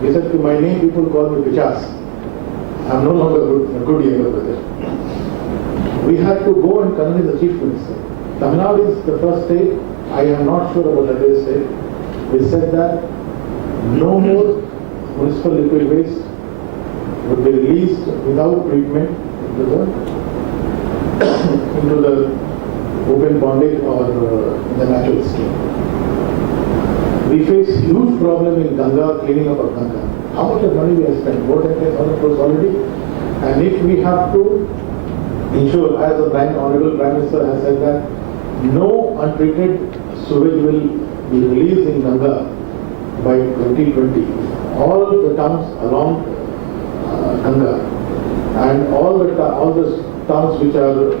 He said, to my name people call me Pichas. I am no longer a good younger brother. We had to go and convince the chief minister. Tamil Nadu is the first state, I am not sure about the other state. We said that no more municipal liquid waste would be released without treatment into the open pondage or the natural stream. We face huge problem in Ganga, cleaning up of Ganga. How much of money we have spent? More than 10,000 crores already. And if we have to ensure, as the Honorable Prime Minister has said that no untreated sewage will be released in Ganga by 2020. All the towns along Ganga and all the towns which are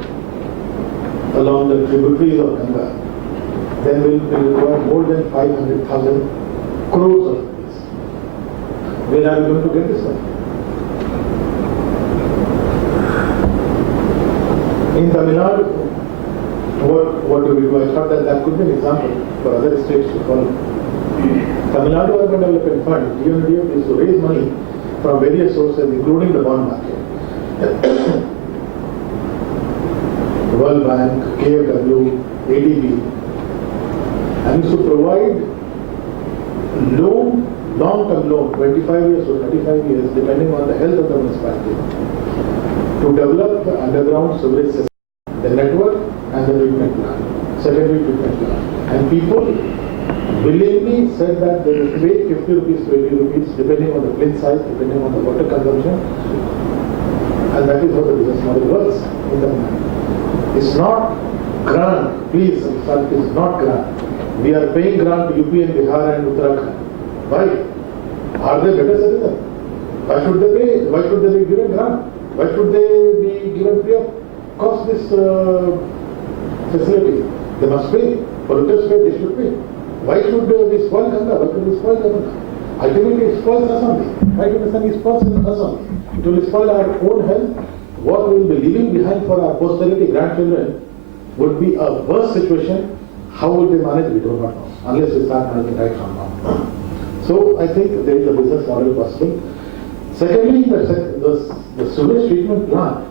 along the tributaries of Ganga, then will require more than 500,000 crores of rupees. Where are we going to get this money? In Tamil Nadu, what do we do? I thought that could be an example for other states to follow. Tamil Nadu Urban Development Fund, UNDF, is to raise money from various sources, including the bond market. World Bank, KFW, ADB, and is to provide long-term loan, 25 years or 35 years, depending on the health of the municipality, to develop the underground sewage system, the network and the treatment plant, secondary treatment plant. And people willingly said that they will pay 50 rupees to 80 rupees, depending on the plinth size, depending on the water consumption. And that is how the business model works in the land. It's not grant, please, it is not grant. We are paying grant to UP and Bihar and Uttarakhand. Why? Are they better citizens? Why should they pay? Why should they be given grant? Why should they be given free of cost this facility? They must pay. Polluters pay, they should pay. Why should we spoil Ganga? Why should we spoil Ganga? Ultimately it spoils us only. Right? It spoils us only. It will spoil our own health. What we will be leaving behind for our posterity, grandchildren, would be a worse situation. How will they manage? We do not know. Unless we start managing right from now. So I think there is a business model possible. Secondly, the sewage treatment plant,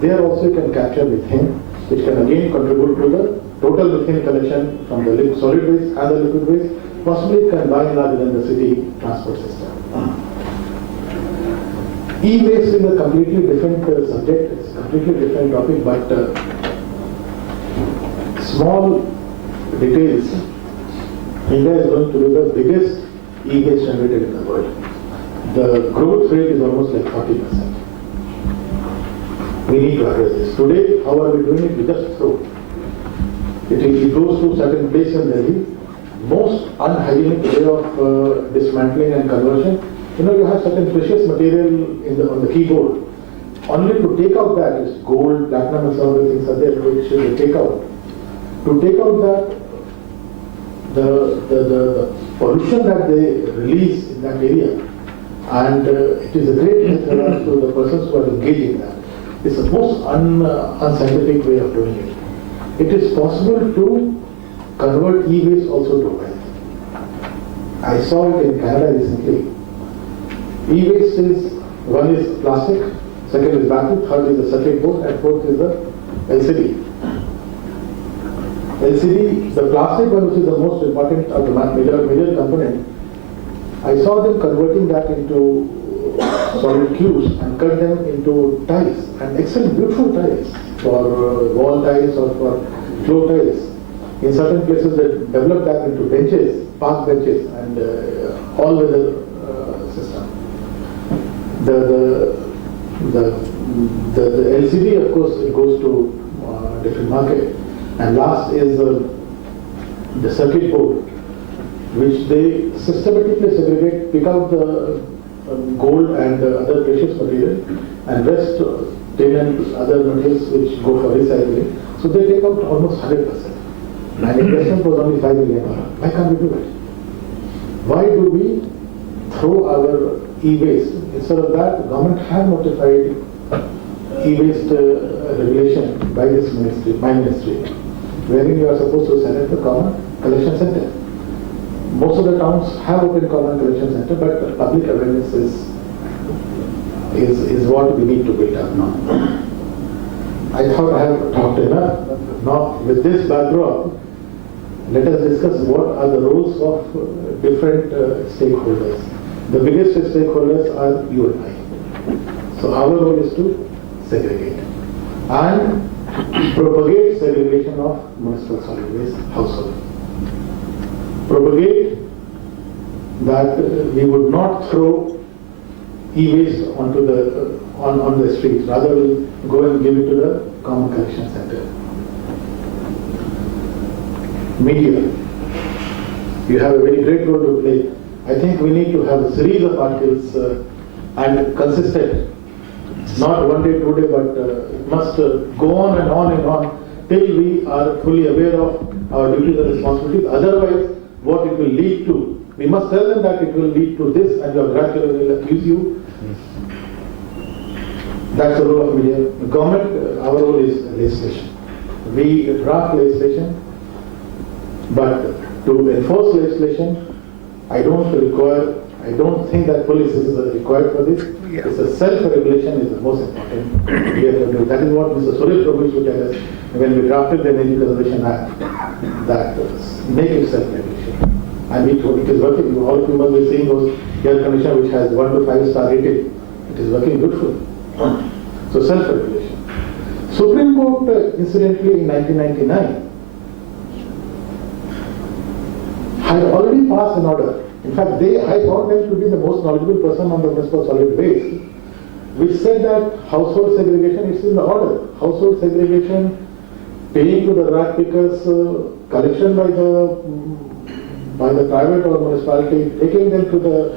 there also you can capture methane, which can again contribute to the total methane collection from the solid waste and the liquid waste. Possibly it can by and large within the city transport system. E-waste is a completely different subject, it's a completely different topic, but small details. India is going to be the biggest e-waste generated in the world. The growth rate is almost like 40%. We need to address this. Today, how are we doing it? We just throw. It goes to certain place in Delhi. Most unhygienic way of dismantling and conversion. You know, you have certain precious material on the keyboard. Only to take out that is gold, platinum, and some other things are there which they take out. To take out that, the pollution that they release in that area, and it is a great method to the persons who are engaged in that. It's the most unscientific way of doing it. It is possible to convert e-waste also to wealth. I saw it in Canada recently. E-waste is, one is plastic, second is battery, third is the circuit board, and fourth is the LCD. LCD, the plastic one, which is the most important or the major component, I saw them converting that into solid cubes and cut them into tiles, and excellent beautiful tiles for wall tiles or for floor tiles. In certain places they develop that into benches, park benches, and all-weather system. The LCD, of course, it goes to different market. And last is the circuit board, which they systematically segregate, pick out the gold and other precious material, and rest tin and other materials which go for recycling. So they take out almost 100%. And investment was only $5 million. Why can't we do it? Why do we throw our e-waste? Instead of that, government have notified e-waste regulation by this ministry, my ministry, wherein you are supposed to send it to common collection center. Most of the towns have open common collection center, but public awareness is what we need to build up now. I thought I have talked enough. Now, with this backdrop, let us discuss what are the roles of different stakeholders. The biggest stakeholders are you and I. So our role is to segregate and propagate segregation of municipal solid waste household. Propagate that we would not throw e-waste onto on the streets. Rather, we'll go and give it to the common collection center. Media, you have a very great role to play. I think we need to have a series of articles and consistent. Not one day, 2 day, but it must go on and on and on till we are fully aware of our duties and responsibilities. Otherwise, what it will lead to, we must tell them that it will lead to this and your grandchildren will accuse you. That's the role of media. The government, our role is legislation. We draft legislation, but to enforce legislation, I don't think that police is required for this. Yeah. It's a self-regulation is the most important. That is what Mr. Suresh Prabhu should tell us when we drafted the Energy Conservation Act, that make it self-regulation. and it is working. All of you must be seeing those air conditioner which has 1 to 5 star rating. It is working beautifully. So self-regulation. Supreme Court, incidentally, in 1999, had already passed an order. In fact, I found them to be the most knowledgeable person on the municipal solid waste, which said that household segregation is in the order. Household segregation, paying to the rag pickers, collection by the private or municipality, taking them to the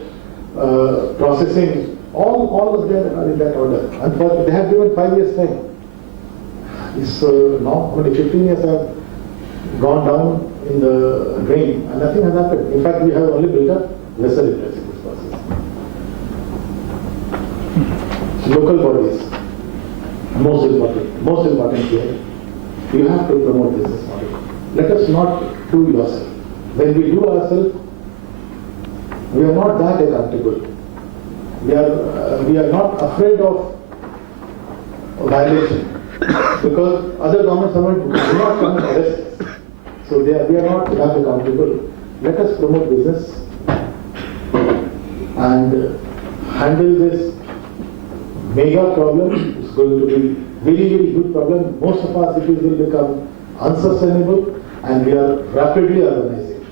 processing, all of them are in that order. And they have given 5 years time. It's now only 15 years have gone down in the drain and nothing has happened. In fact, we have only built up lesser interest in this process. Local bodies, most important here, you have to promote business model. Let us not do yourself. When we do ourselves, we are not that accountable. We are not afraid of violation because other government servants do not come and arrest us. So we are not that accountable. Let us promote business and handle this mega problem. It's going to be very, very huge problem. Most of our cities will become unsustainable and we are rapidly urbanizing.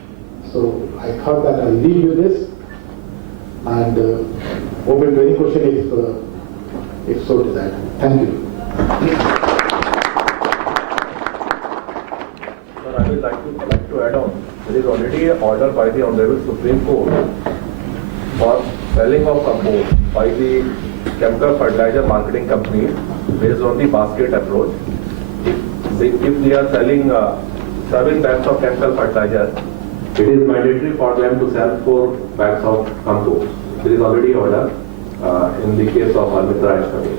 So I thought that I'll leave with this and open to any question if so desired. Thank you. Sir, I would like to add on. There is already an order by the Honorable Supreme Court for selling of compost by the chemical fertilizer marketing companies based on the basket approach. If they are selling 7 bags of chemical fertilizer, it is mandatory for them to sell 4 bags of compost. There is already order in the case of Almitra Ashkari.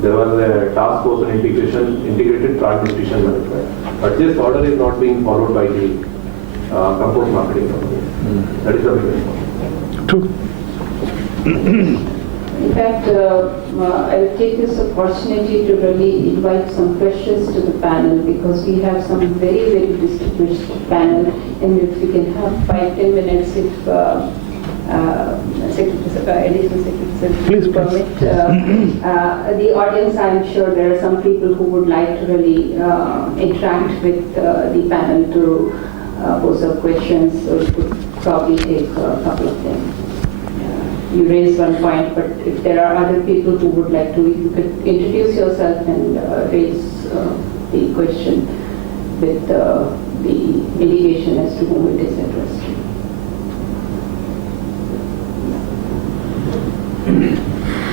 There was a task force on integrated plant nutrition management. But this order is not being followed by the compost marketing company. That is the biggest one. True. In fact, I will take this opportunity to really invite some questions to the panel because we have some very, very distinguished panel in which we can have 5-10 minutes if additional secretary Please, permit. The audience, I'm sure there are some people who would like to really interact with the panel to pose up questions, so it could probably take a couple of them. You raised one point, but if there are other people who would like to, you could introduce yourself and raise the question with the indication as to whom it is addressed to.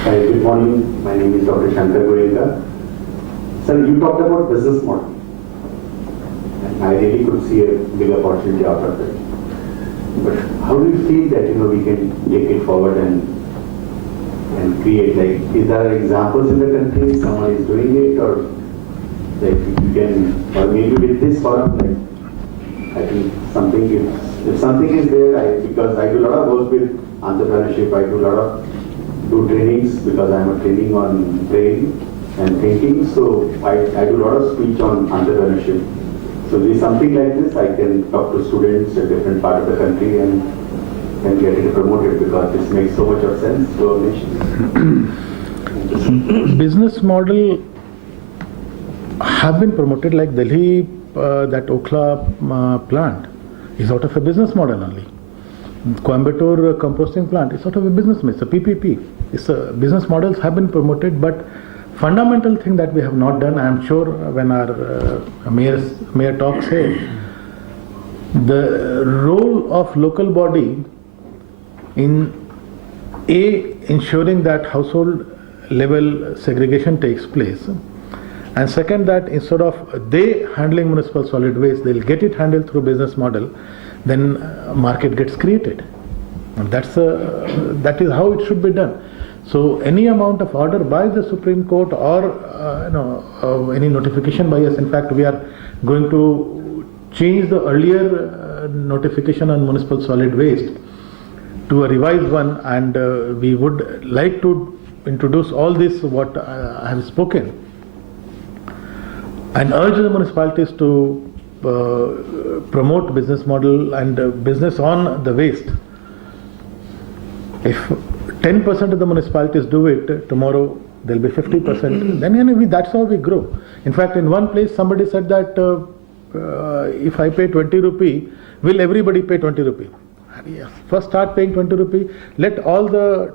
Hi, good morning. My name is Dr. Shankar Goenka. Sir, you talked about business model. And I really could see a big opportunity out of it. But how do you feel that we can take it forward and create? Like, is there examples in the country someone is doing it, or like you can, or maybe with this forum, like I think something if something is there, because I do a lot of work with entrepreneurship, I do trainings because I'm a training on brain and thinking, so I do a lot of speech on entrepreneurship. So with something like this, I can talk to students at different part of the country and get it promoted because this makes so much of sense to our nation. Business model have been promoted like Delhi, that Okhla plant is out of a business model only. Coimbatore composting plant is sort of a business model, it's a PPP. Business models have been promoted, but fundamental thing that we have not done, I am sure when our mayor talks here, the role of local body in ensuring that household level segregation takes place, and second that instead of they handling municipal solid waste, they'll get it handled through business model, then market gets created. And that is how it should be done. So any amount of order by the Supreme Court or any notification by us, in fact we are going to change the earlier notification on municipal solid waste to a revised one, and we would like to introduce all this what I have spoken and urge the municipalities to promote business model and business on the waste. If 10% of the municipalities do it, tomorrow there'll be 50%. Then that's how we grow. In fact, in one place somebody said that if I pay 20 rupee, will everybody pay 20 rupee? Yes. First start paying 20 rupee. Let all the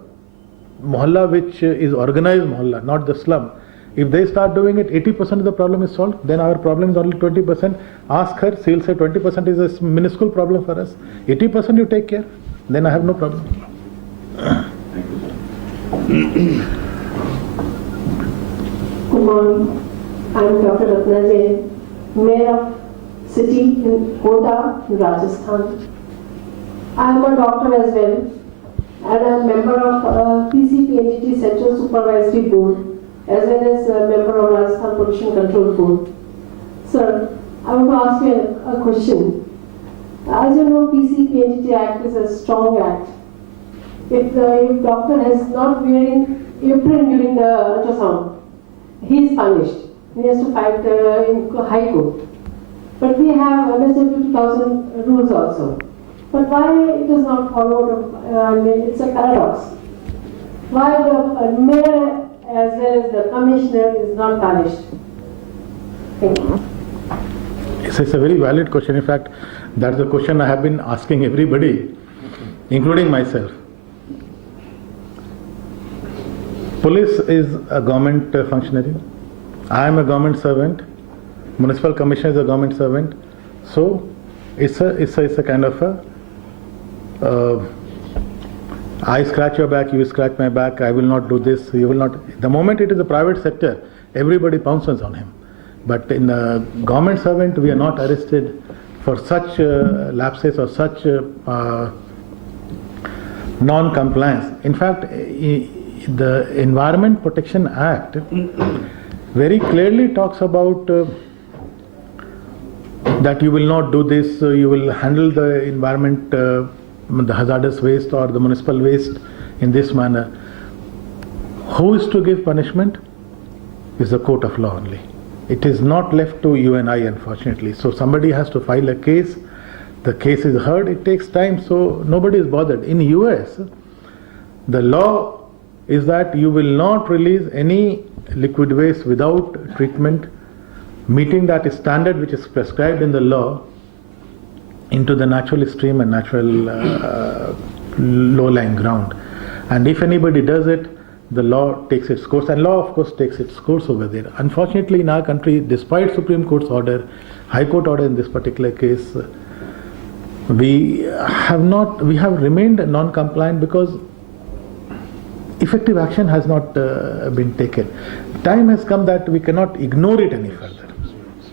mohalla which is organized mohalla, not the slum. If they start doing it, 80% of the problem is solved. Then our problem is only 20%. Ask her, she'll say 20% is a minuscule problem for us. 80% you take care. Then I have no problem. Good morning. I am Dr. Ratna Jain, Mayor of City in Kota, in Rajasthan. I am a doctor as well, and I am member of PCPNGT Central Supervisory Board, as well as a member of Rajasthan Pollution Control Board. Sir, I want to ask you a question. As you know, PCPNGT Act is a strong act. If the doctor is not wearing apron during the ultrasound, he is punished. He has to fight in High Court. But we have MSW 2000 rules also. But why it is not followed? It's a paradox. Why the mayor as well as the commissioner is not punished? Thank you. It's a very valid question. In fact, that's the question I have been asking everybody, including myself. Police is a government functionary. I am a government servant. Municipal commissioner is a government servant. So it's a kind of a I scratch your back, you scratch my back, I will not do this, you will not. The moment it is a private sector, everybody pounces on him. But in a government servant, we are not arrested for such lapses or such non-compliance. In fact, the Environment Protection Act very clearly talks about that you will not do this, you will handle the environment, the hazardous waste or the municipal waste in this manner. Who is to give punishment? Is the court of law only. It is not left to you and I, unfortunately. So somebody has to file a case, the case is heard, it takes time, so nobody is bothered. In US, the law is that you will not release any liquid waste without treatment, meeting that standard which is prescribed in the law, into the natural stream and natural low-lying ground. And if anybody does it, the law takes its course, and law of course takes its course over there. Unfortunately, in our country, despite Supreme Court's order, High Court order in this particular case, we have remained non-compliant because effective action has not been taken. Time has come that we cannot ignore it any further.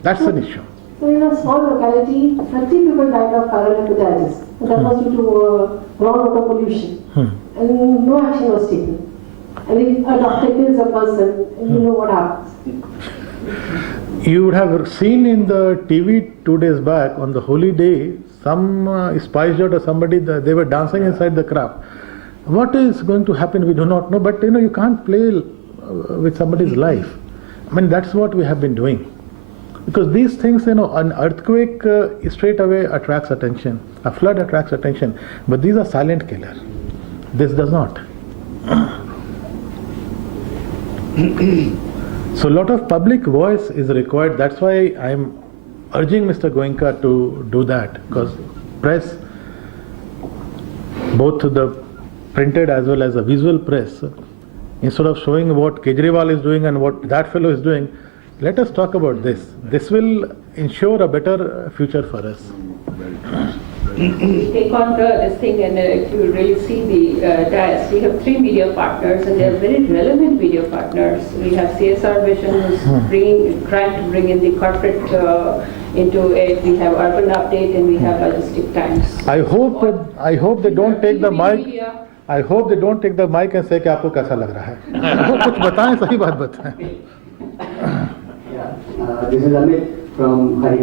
That's an issue. So in a small locality, 30 people died of viral hepatitis. That was due to groundwater pollution. And no action was taken. And if a doctor kills a person, you know what happens. You would have seen in the TV 2 days back on the holy day, some spice jet or somebody, they were dancing inside the craft. What is going to happen, we do not know, but you can't play with somebody's life. I mean, that's what we have been doing. Because these things, an earthquake straight away attracts attention, a flood attracts attention, but these are silent killers. This does not. So a lot of public voice is required. That's why I'm urging Mr. Goenka to do that, because press, both the printed as well as the visual press, instead of showing what Kejriwal is doing and what that fellow is doing, let us talk about this. This will ensure a better future for us. Take on this thing, and if you really see the dais, we have 3 media partners, and they are very relevant media partners. We have CSR Vision, who's trying to bring in the corporate into it. We have Urban Update, and we have Logistic Times. I hope they don't take the mic. I hope they don't take the mic and say कि आपको कैसा लग रहा है. कुछ बताएं, सही बात बताएं. This is Amit from Hari.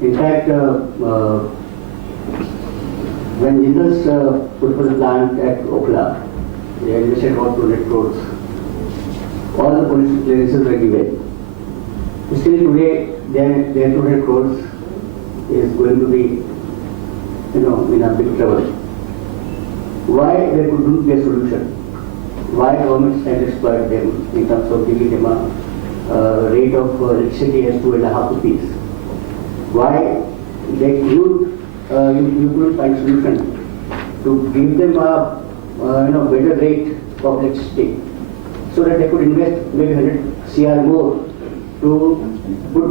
In fact, when Indus put for the plant at Okla, they invested about 200 crores. All the police clearances were given. Still today, their 200 crores is going to be, in a big trouble. Why there couldn't be a solution? Why government can exploit them in terms of giving them a rate of electricity as 2.5 rupees? Why they could, you could find solution to give them a better rate of electricity, so that they could invest maybe 100 CR more to put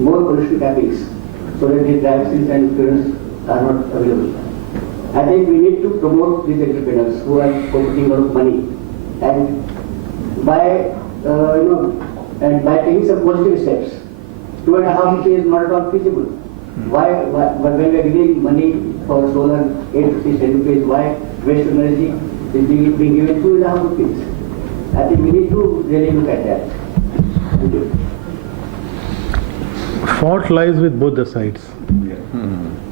more pollution cappings, so that the taxes and fuels are not available. I think we need to promote these entrepreneurs who are putting a lot of money, and by taking some positive steps, 2.5 rupees is not at all feasible. Why when we are giving money for solar 8 rupees, 10 rupees, why waste energy is being given 2.5 rupees? I think we need to really look at that. Thank you. Fault lies with both the sides.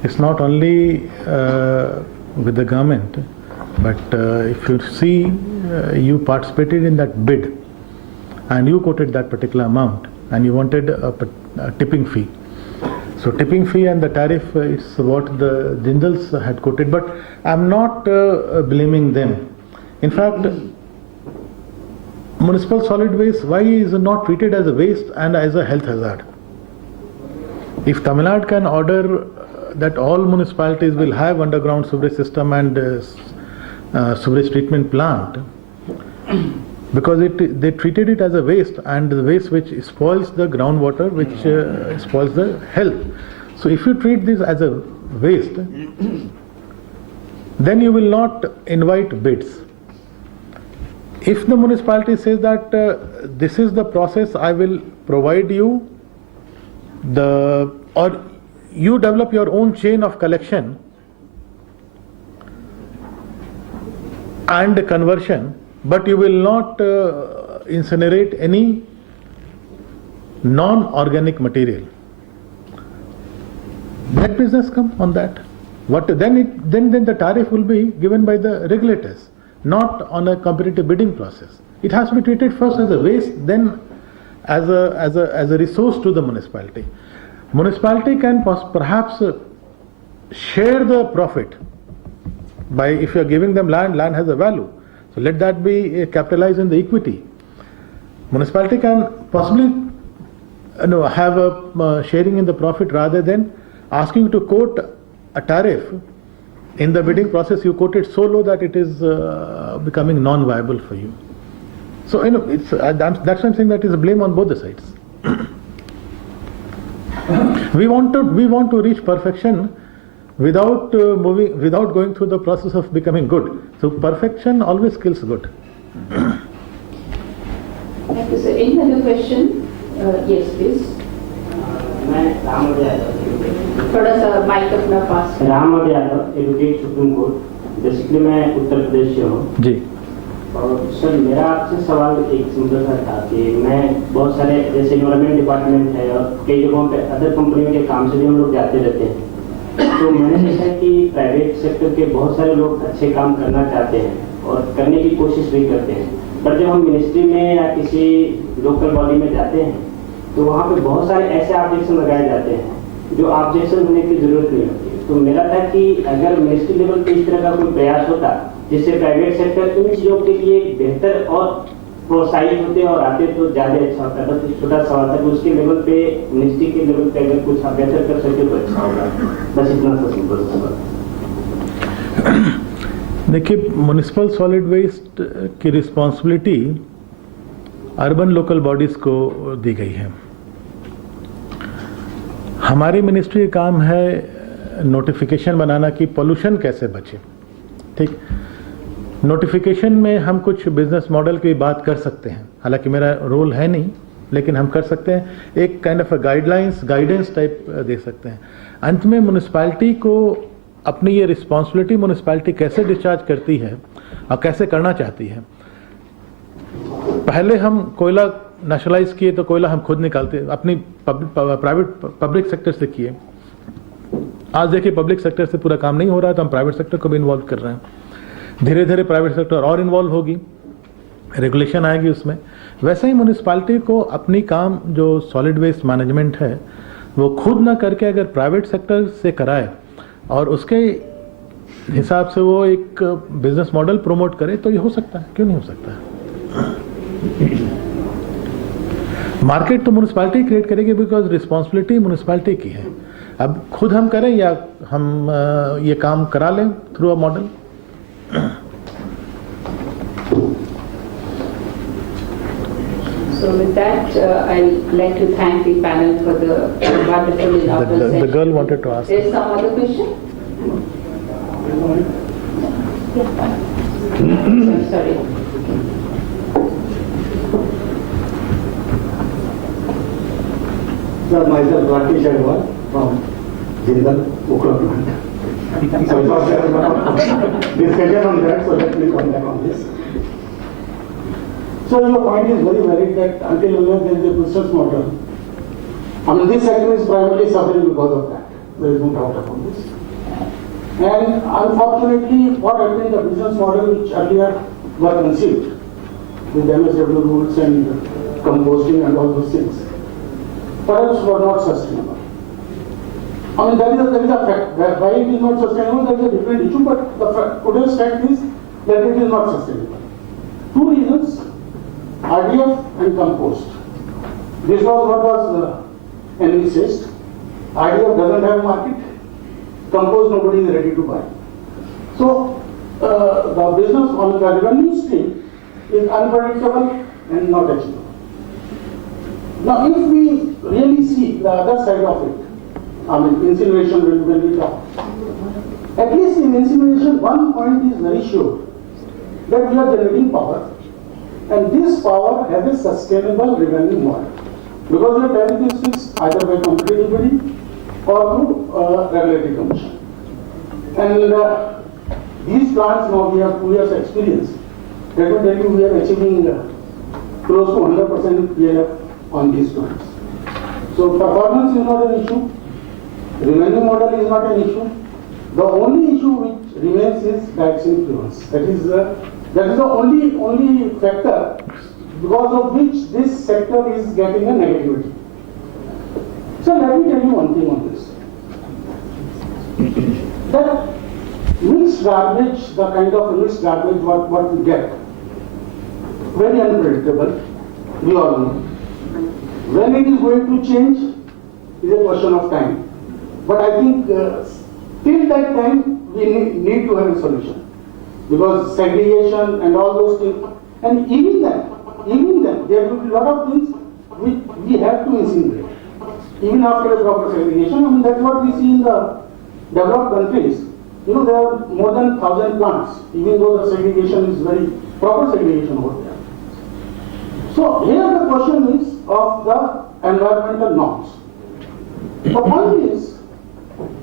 It's not only with the government, but if you see, you participated in that bid and you quoted that particular amount and you wanted a tipping fee. So tipping fee and the tariff is what the Jindals had quoted, but I'm not blaming them. In fact, municipal solid waste, why is it not treated as a waste and as a health hazard? If Tamil Nadu can order that all municipalities will have underground sewage system and sewage treatment plant, because they treated it as a waste, and the waste which spoils the groundwater, which spoils the health. So if you treat this as a waste, then you will not invite bids. If the municipality says that this is the process, I will provide you or you develop your own chain of collection and conversion, but you will not incinerate any non-organic material. Let business come on that. Then the tariff will be given by the regulators, not on a competitive bidding process. It has to be treated first as a waste, then as a resource to the municipality. Municipality can perhaps share the profit by, if you are giving them land has a value. So let that be capitalized in the equity. Municipality can possibly have a sharing in the profit, rather than asking you to quote a tariff. In the bidding process, you quote it so low that it is becoming non-viable for you. So that's why I'm saying that is a blame on both the sides. We want to reach perfection without going through the process of becoming good. So perfection always kills good. Thank you, sir. Any other question? Yes, please. थोड़ा सा mic अपना पास। Ram Yadav, advocate supreme court. Basically मैं उत्तर प्रदेश से हूँ जी। और sir मेरा आपसे सवाल एक सिंपल सा था कि मैं बहुत सारे जैसे इन्वायरमेंट डिपार्टमेंट है और कई जगहों पे अदर कंपनियों के काम से भी हम लोग जाते रहते हैं, तो मैंने देखा कि प्राइवेट सेक्टर के बहुत सारे लोग अच्छे काम करना चाहते हैं और करने की कोशिश भी करते हैं, पर जब हम मिनिस्ट्री में या किसी लोकल बॉडी में जाते हैं तो वहाँ पे बहुत सारे ऐसे ऑब्जेक्शन लगाए जाते हैं जो ऑब्जेक्शन होने की जरूरत नहीं होती। तो मेरा था कि अगर मिनिस्ट्री लेवल पे इस तरह का कोई प्रयास होता जिससे प्राइवेट सेक्टर इन चीजों के लिए बेहतर और प्रोत्साहित होते और आते तो ज्यादा अच्छा होता। बस एक छोटा सवाल था कि उसके लेवल पे, मिनिस्ट्री के लेवल पे अगर कुछ आप बेहतर कर सके तो अच्छा होगा। बस इतना सा सिंपल सवाल। देखिए, म्युनिसिपल सॉलिड वेस्ट की रिस्पॉन्सिबिलिटी अर्बन लोकल बॉडीज को दी गई है। हमारी मिनिस्ट्री का काम है नोटिफिकेशन बनाना कि पोल्यूशन कैसे बचे। ठीक, नोटिफिकेशन में हम कुछ बिजनेस मॉडल की बात कर सकते हैं, हालांकि मेरा रोल है नहीं, लेकिन हम कर सकते हैं। एक काइंड ऑफ गाइडेंस टाइप दे सकते हैं। अंत में म्युनिसिपैलिटी को अपनी ये रिस्पॉन्सिबिलिटी म्युनिसिपैलिटी कैसे डिस्चार्ज करती है और कैसे करना चाहती है। पहले हम कोयला नेशनलाइज किए तो कोयला हम खुद निकालते, अपनी पब्लिक सेक्टर से किए। आज देखिए पब्लिक सेक्टर से पूरा काम नहीं हो रहा है तो हम प्राइवेट सेक्टर को भी इन्वॉल्व कर रहे हैं। धीरे धीरे प्राइवेट सेक्टर और इन्वॉल्व होगी रेगुलेशन आएगी उसमें। वैसे ही म्यूनिसिपैलिटी को अपनी काम जो सॉलिड वेस्ट मैनेजमेंट है वो खुद ना करके अगर प्राइवेट सेक्टर से कराए और उसके हिसाब से वो एक बिजनेस मॉडल प्रमोट करे तो ये हो सकता है, क्यों नहीं हो सकता है। मार्केट तो म्यूनिसिपैलिटी क्रिएट करेगी बिकॉज रिस्पॉन्सिबिलिटी म्यूनिसिपैलिटी की है। अब खुद हम करें या हम ये काम करा लें through a model. So with that, I'd like to thank the panel for the wonderful inaugural session. The girl wanted to ask. There's some other question? Sorry. Sir, myself Rakesh Agarwal from Jindal Ukra plant. So it was discussion on that, so let me come back on this. So your point is very valid that until there is a business model, I mean this sector is primarily suffering because of that. There is no doubt about this. And unfortunately, what happened, the business model which earlier were conceived with MSW rules and composting and all those things, perhaps were not sustainable. I mean, there is a fact. Why it is not sustainable, there is a different issue, but today's fact is that it is not sustainable. Two reasons, RDF and compost. This was what was envisaged. RDF doesn't have market, compost nobody is ready to buy. So, the business on the revenue stream is unpredictable and not achievable. Now, if we really see the other side of it, I mean incineration when we talk, at least in incineration one point is very sure, that we are generating power and this power has a sustainable revenue model because your tariff is fixed either by competitivity or through regulatory commission. And these plants now we have 2 years experience. Let me tell you, we are achieving close to 100% PLF on these plants. So performance is not an issue, revenue model is not an issue. The only issue which remains is tax influence. That is the only factor because of which this sector is getting a negativity. So let me tell you one thing on this. That mixed garbage, the kind of mixed garbage what we get, very unpredictable, we all know. When it is going to change is a question of time. But I think till that time we need to have a solution. Because segregation and all those things, and even then, there will be a lot of things which we have to incinerate. Even after a proper segregation, I mean that's what we see in the developed countries. You know, there are more than 1,000 plants, even though the segregation is very proper segregation over there. So here the question is of the environmental norms. The point is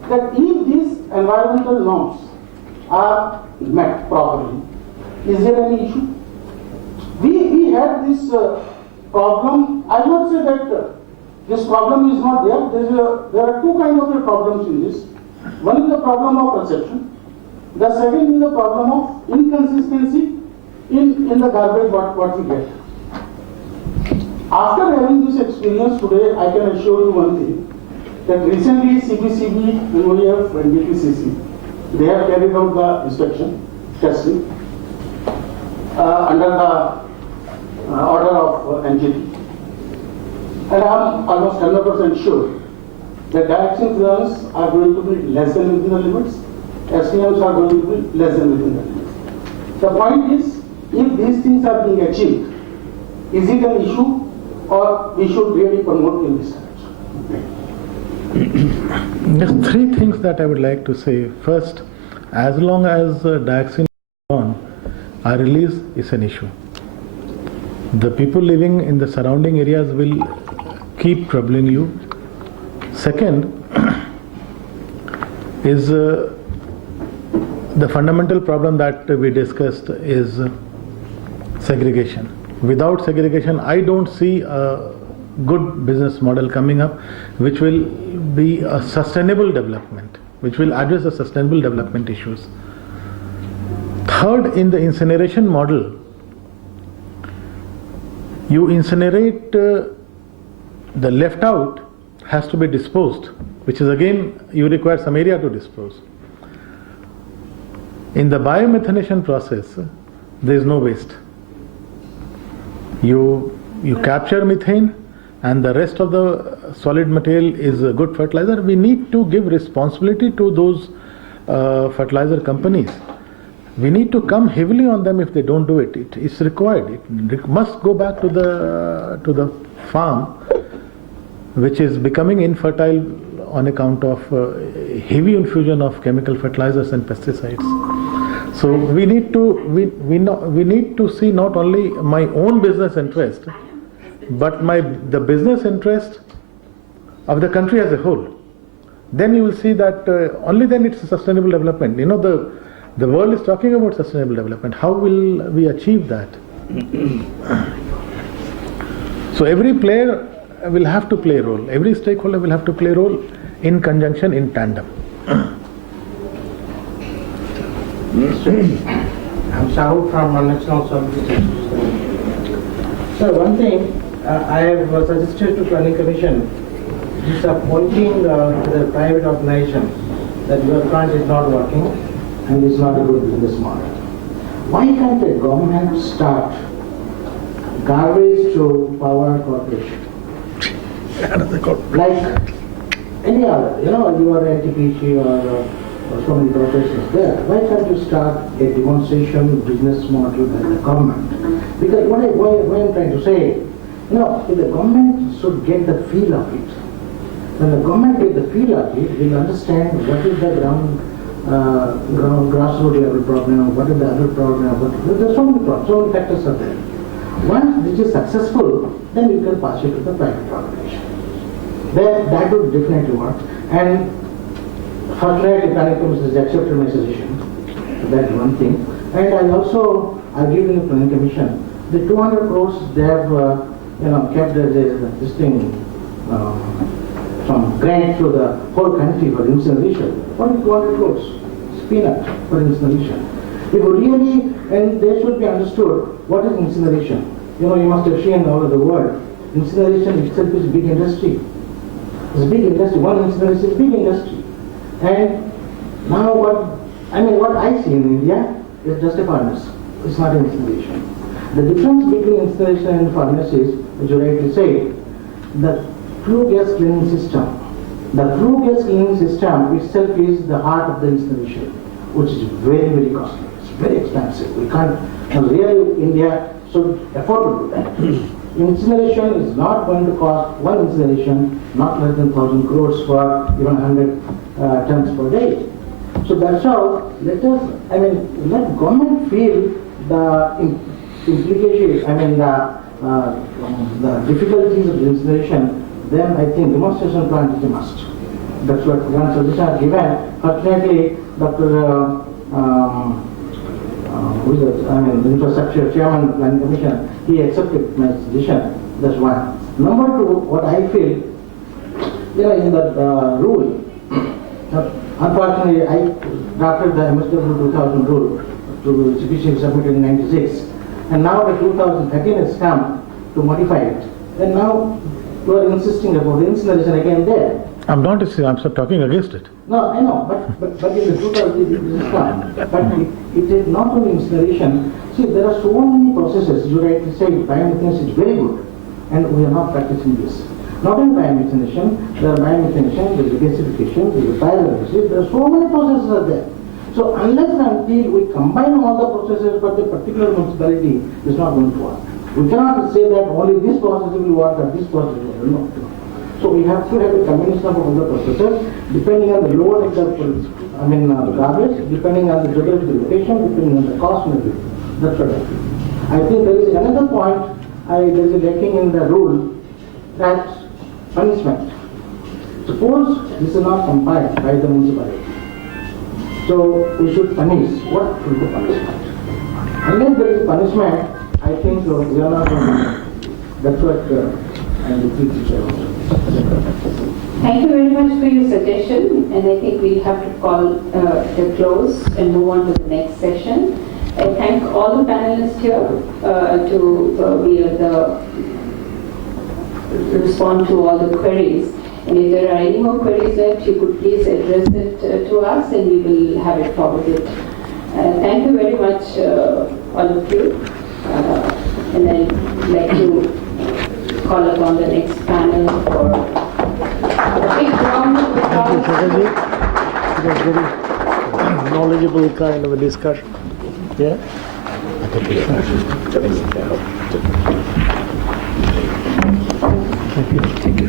that if these environmental norms are met properly, is there any issue? We had this problem. I would say that this problem is not there. There are two kinds of problems in this. One is the problem of perception. The second is the problem of inconsistency in the garbage what we get. After having this experience today, I can assure you one thing, that recently CPCB, MOEF and DPCC, they have carried out the inspection, testing, under the order of NGT. And I am almost 100% sure that direct influence are going to be less than within the limits, SPMs are going to be less than within the limits. The point is, if these things are being achieved, is it an issue or we should really promote in this direction? There's three things that I would like to say. First, as long as dioxin is on, our release is an issue. The people living in the surrounding areas will keep troubling you. Second is the fundamental problem that we discussed is segregation. Without segregation, I don't see a good business model coming up which will be a sustainable development, which will address the sustainable development issues. Third, in the incineration model, You incinerate, the left out has to be disposed, which is again, you require some area to dispose. In the biomethanation process, there is no waste. You capture methane, and the rest of the solid material is a good fertilizer. We need to give responsibility to those fertilizer companies. We need to come heavily on them if they don't do it. It is required. It must go back to the farm, which is becoming infertile on account of heavy infusion of chemical fertilizers and pesticides. So we need to see not only my own business interest, but the business interest of the country as a whole. Then you will see that only then it's a sustainable development. You know, the world is talking about sustainable development. How will we achieve that? So every player will have to play a role. Every stakeholder will have to play a role in conjunction, in tandem. I'm Shahul from National Services. So one thing I have suggested to Planning Commission is appointing the private organization that your plant is not working and is not a good business model. Why can't the government start garbage to power corporation? Like any other, you know, you are NTPC or so many corporations there. Why can't you start a demonstration business model by the government? Because what I'm trying to say, you know, if the government should get the feel of it. When the government gets the feel of it, will understand what is the grassroots level problem, what is the other problem, there's so many problems, so many factors are there. Once which is successful, then you can pass it to the private organization. That would definitely work. And fortunately, Planning Commission has accepted my suggestion. That's one thing. And I also argued in the Planning Commission, the 200 crores they have kept as this thing, some grant to the whole country for incineration. Only 200 crores. It's peanut for incineration. If really, and they should be understood, what is incineration? You know, you must have seen all over the world. Incineration itself is big industry. It's a big industry. One incineration is big industry. And now what I see in India is just a furnace. It's not incineration. The difference between incineration and furnace is, as you rightly say, the flue gas cleaning system. The flue gas cleaning system itself is the heart of the incineration, which is very, very costly. It's very expensive. We can't, really India should afford to do that. Incineration is not going to cost one incineration not less than 1,000 crores for even 100 tons per day. So that's how let government feel the implication, the difficulties of incineration. Then I think demonstration plant is a must. That's what one suggestion I've given. Fortunately, Dr. Infrastructure Chairman of Planning Commission, he accepted my suggestion. That's one. Number two, what I feel, in that rule, unfortunately, I drafted the MSW 2000 rule to CPC submitted in 96, and now the 2013 has come to modify it, and now you are insisting about the incineration again there. I'm not talking against it. No, I know, but in the 2000 it is come. But it is not only incineration. See, there are so many processes. You rightly say biomethanation is very good, and we are not practicing this. Not only biomethanation, there are biomethanation, there is gasification, there is pyrolysis, there are so many processes are there. So unless and until we combine all the processes for the particular municipality, it's not going to work. We cannot say that only this process will work or this process will not. So we have to have a combination of all the processes, depending on the load of the garbage, depending on the geographical location, depending on the cost and everything. That's what I feel. I think there is another point, there is a lacking in the rule, that punishment. Suppose this is not complied by the municipality. So we should punish. What should be punishment? Unless there is punishment, I think we are not going to. That's what I will teach. Thank you very much for your suggestion, and I think we'll have to call a close and move on to the next session. I thank all the panelists here to be the respond to all the queries. And if there are any more queries left, you could please address it to us and we will have it forwarded. Thank you very much, all of you. And I'd like to call upon the next panel for a big round of applause. Thank you, Shekharji. It was very knowledgeable kind of a discussion. Yeah? Thank you.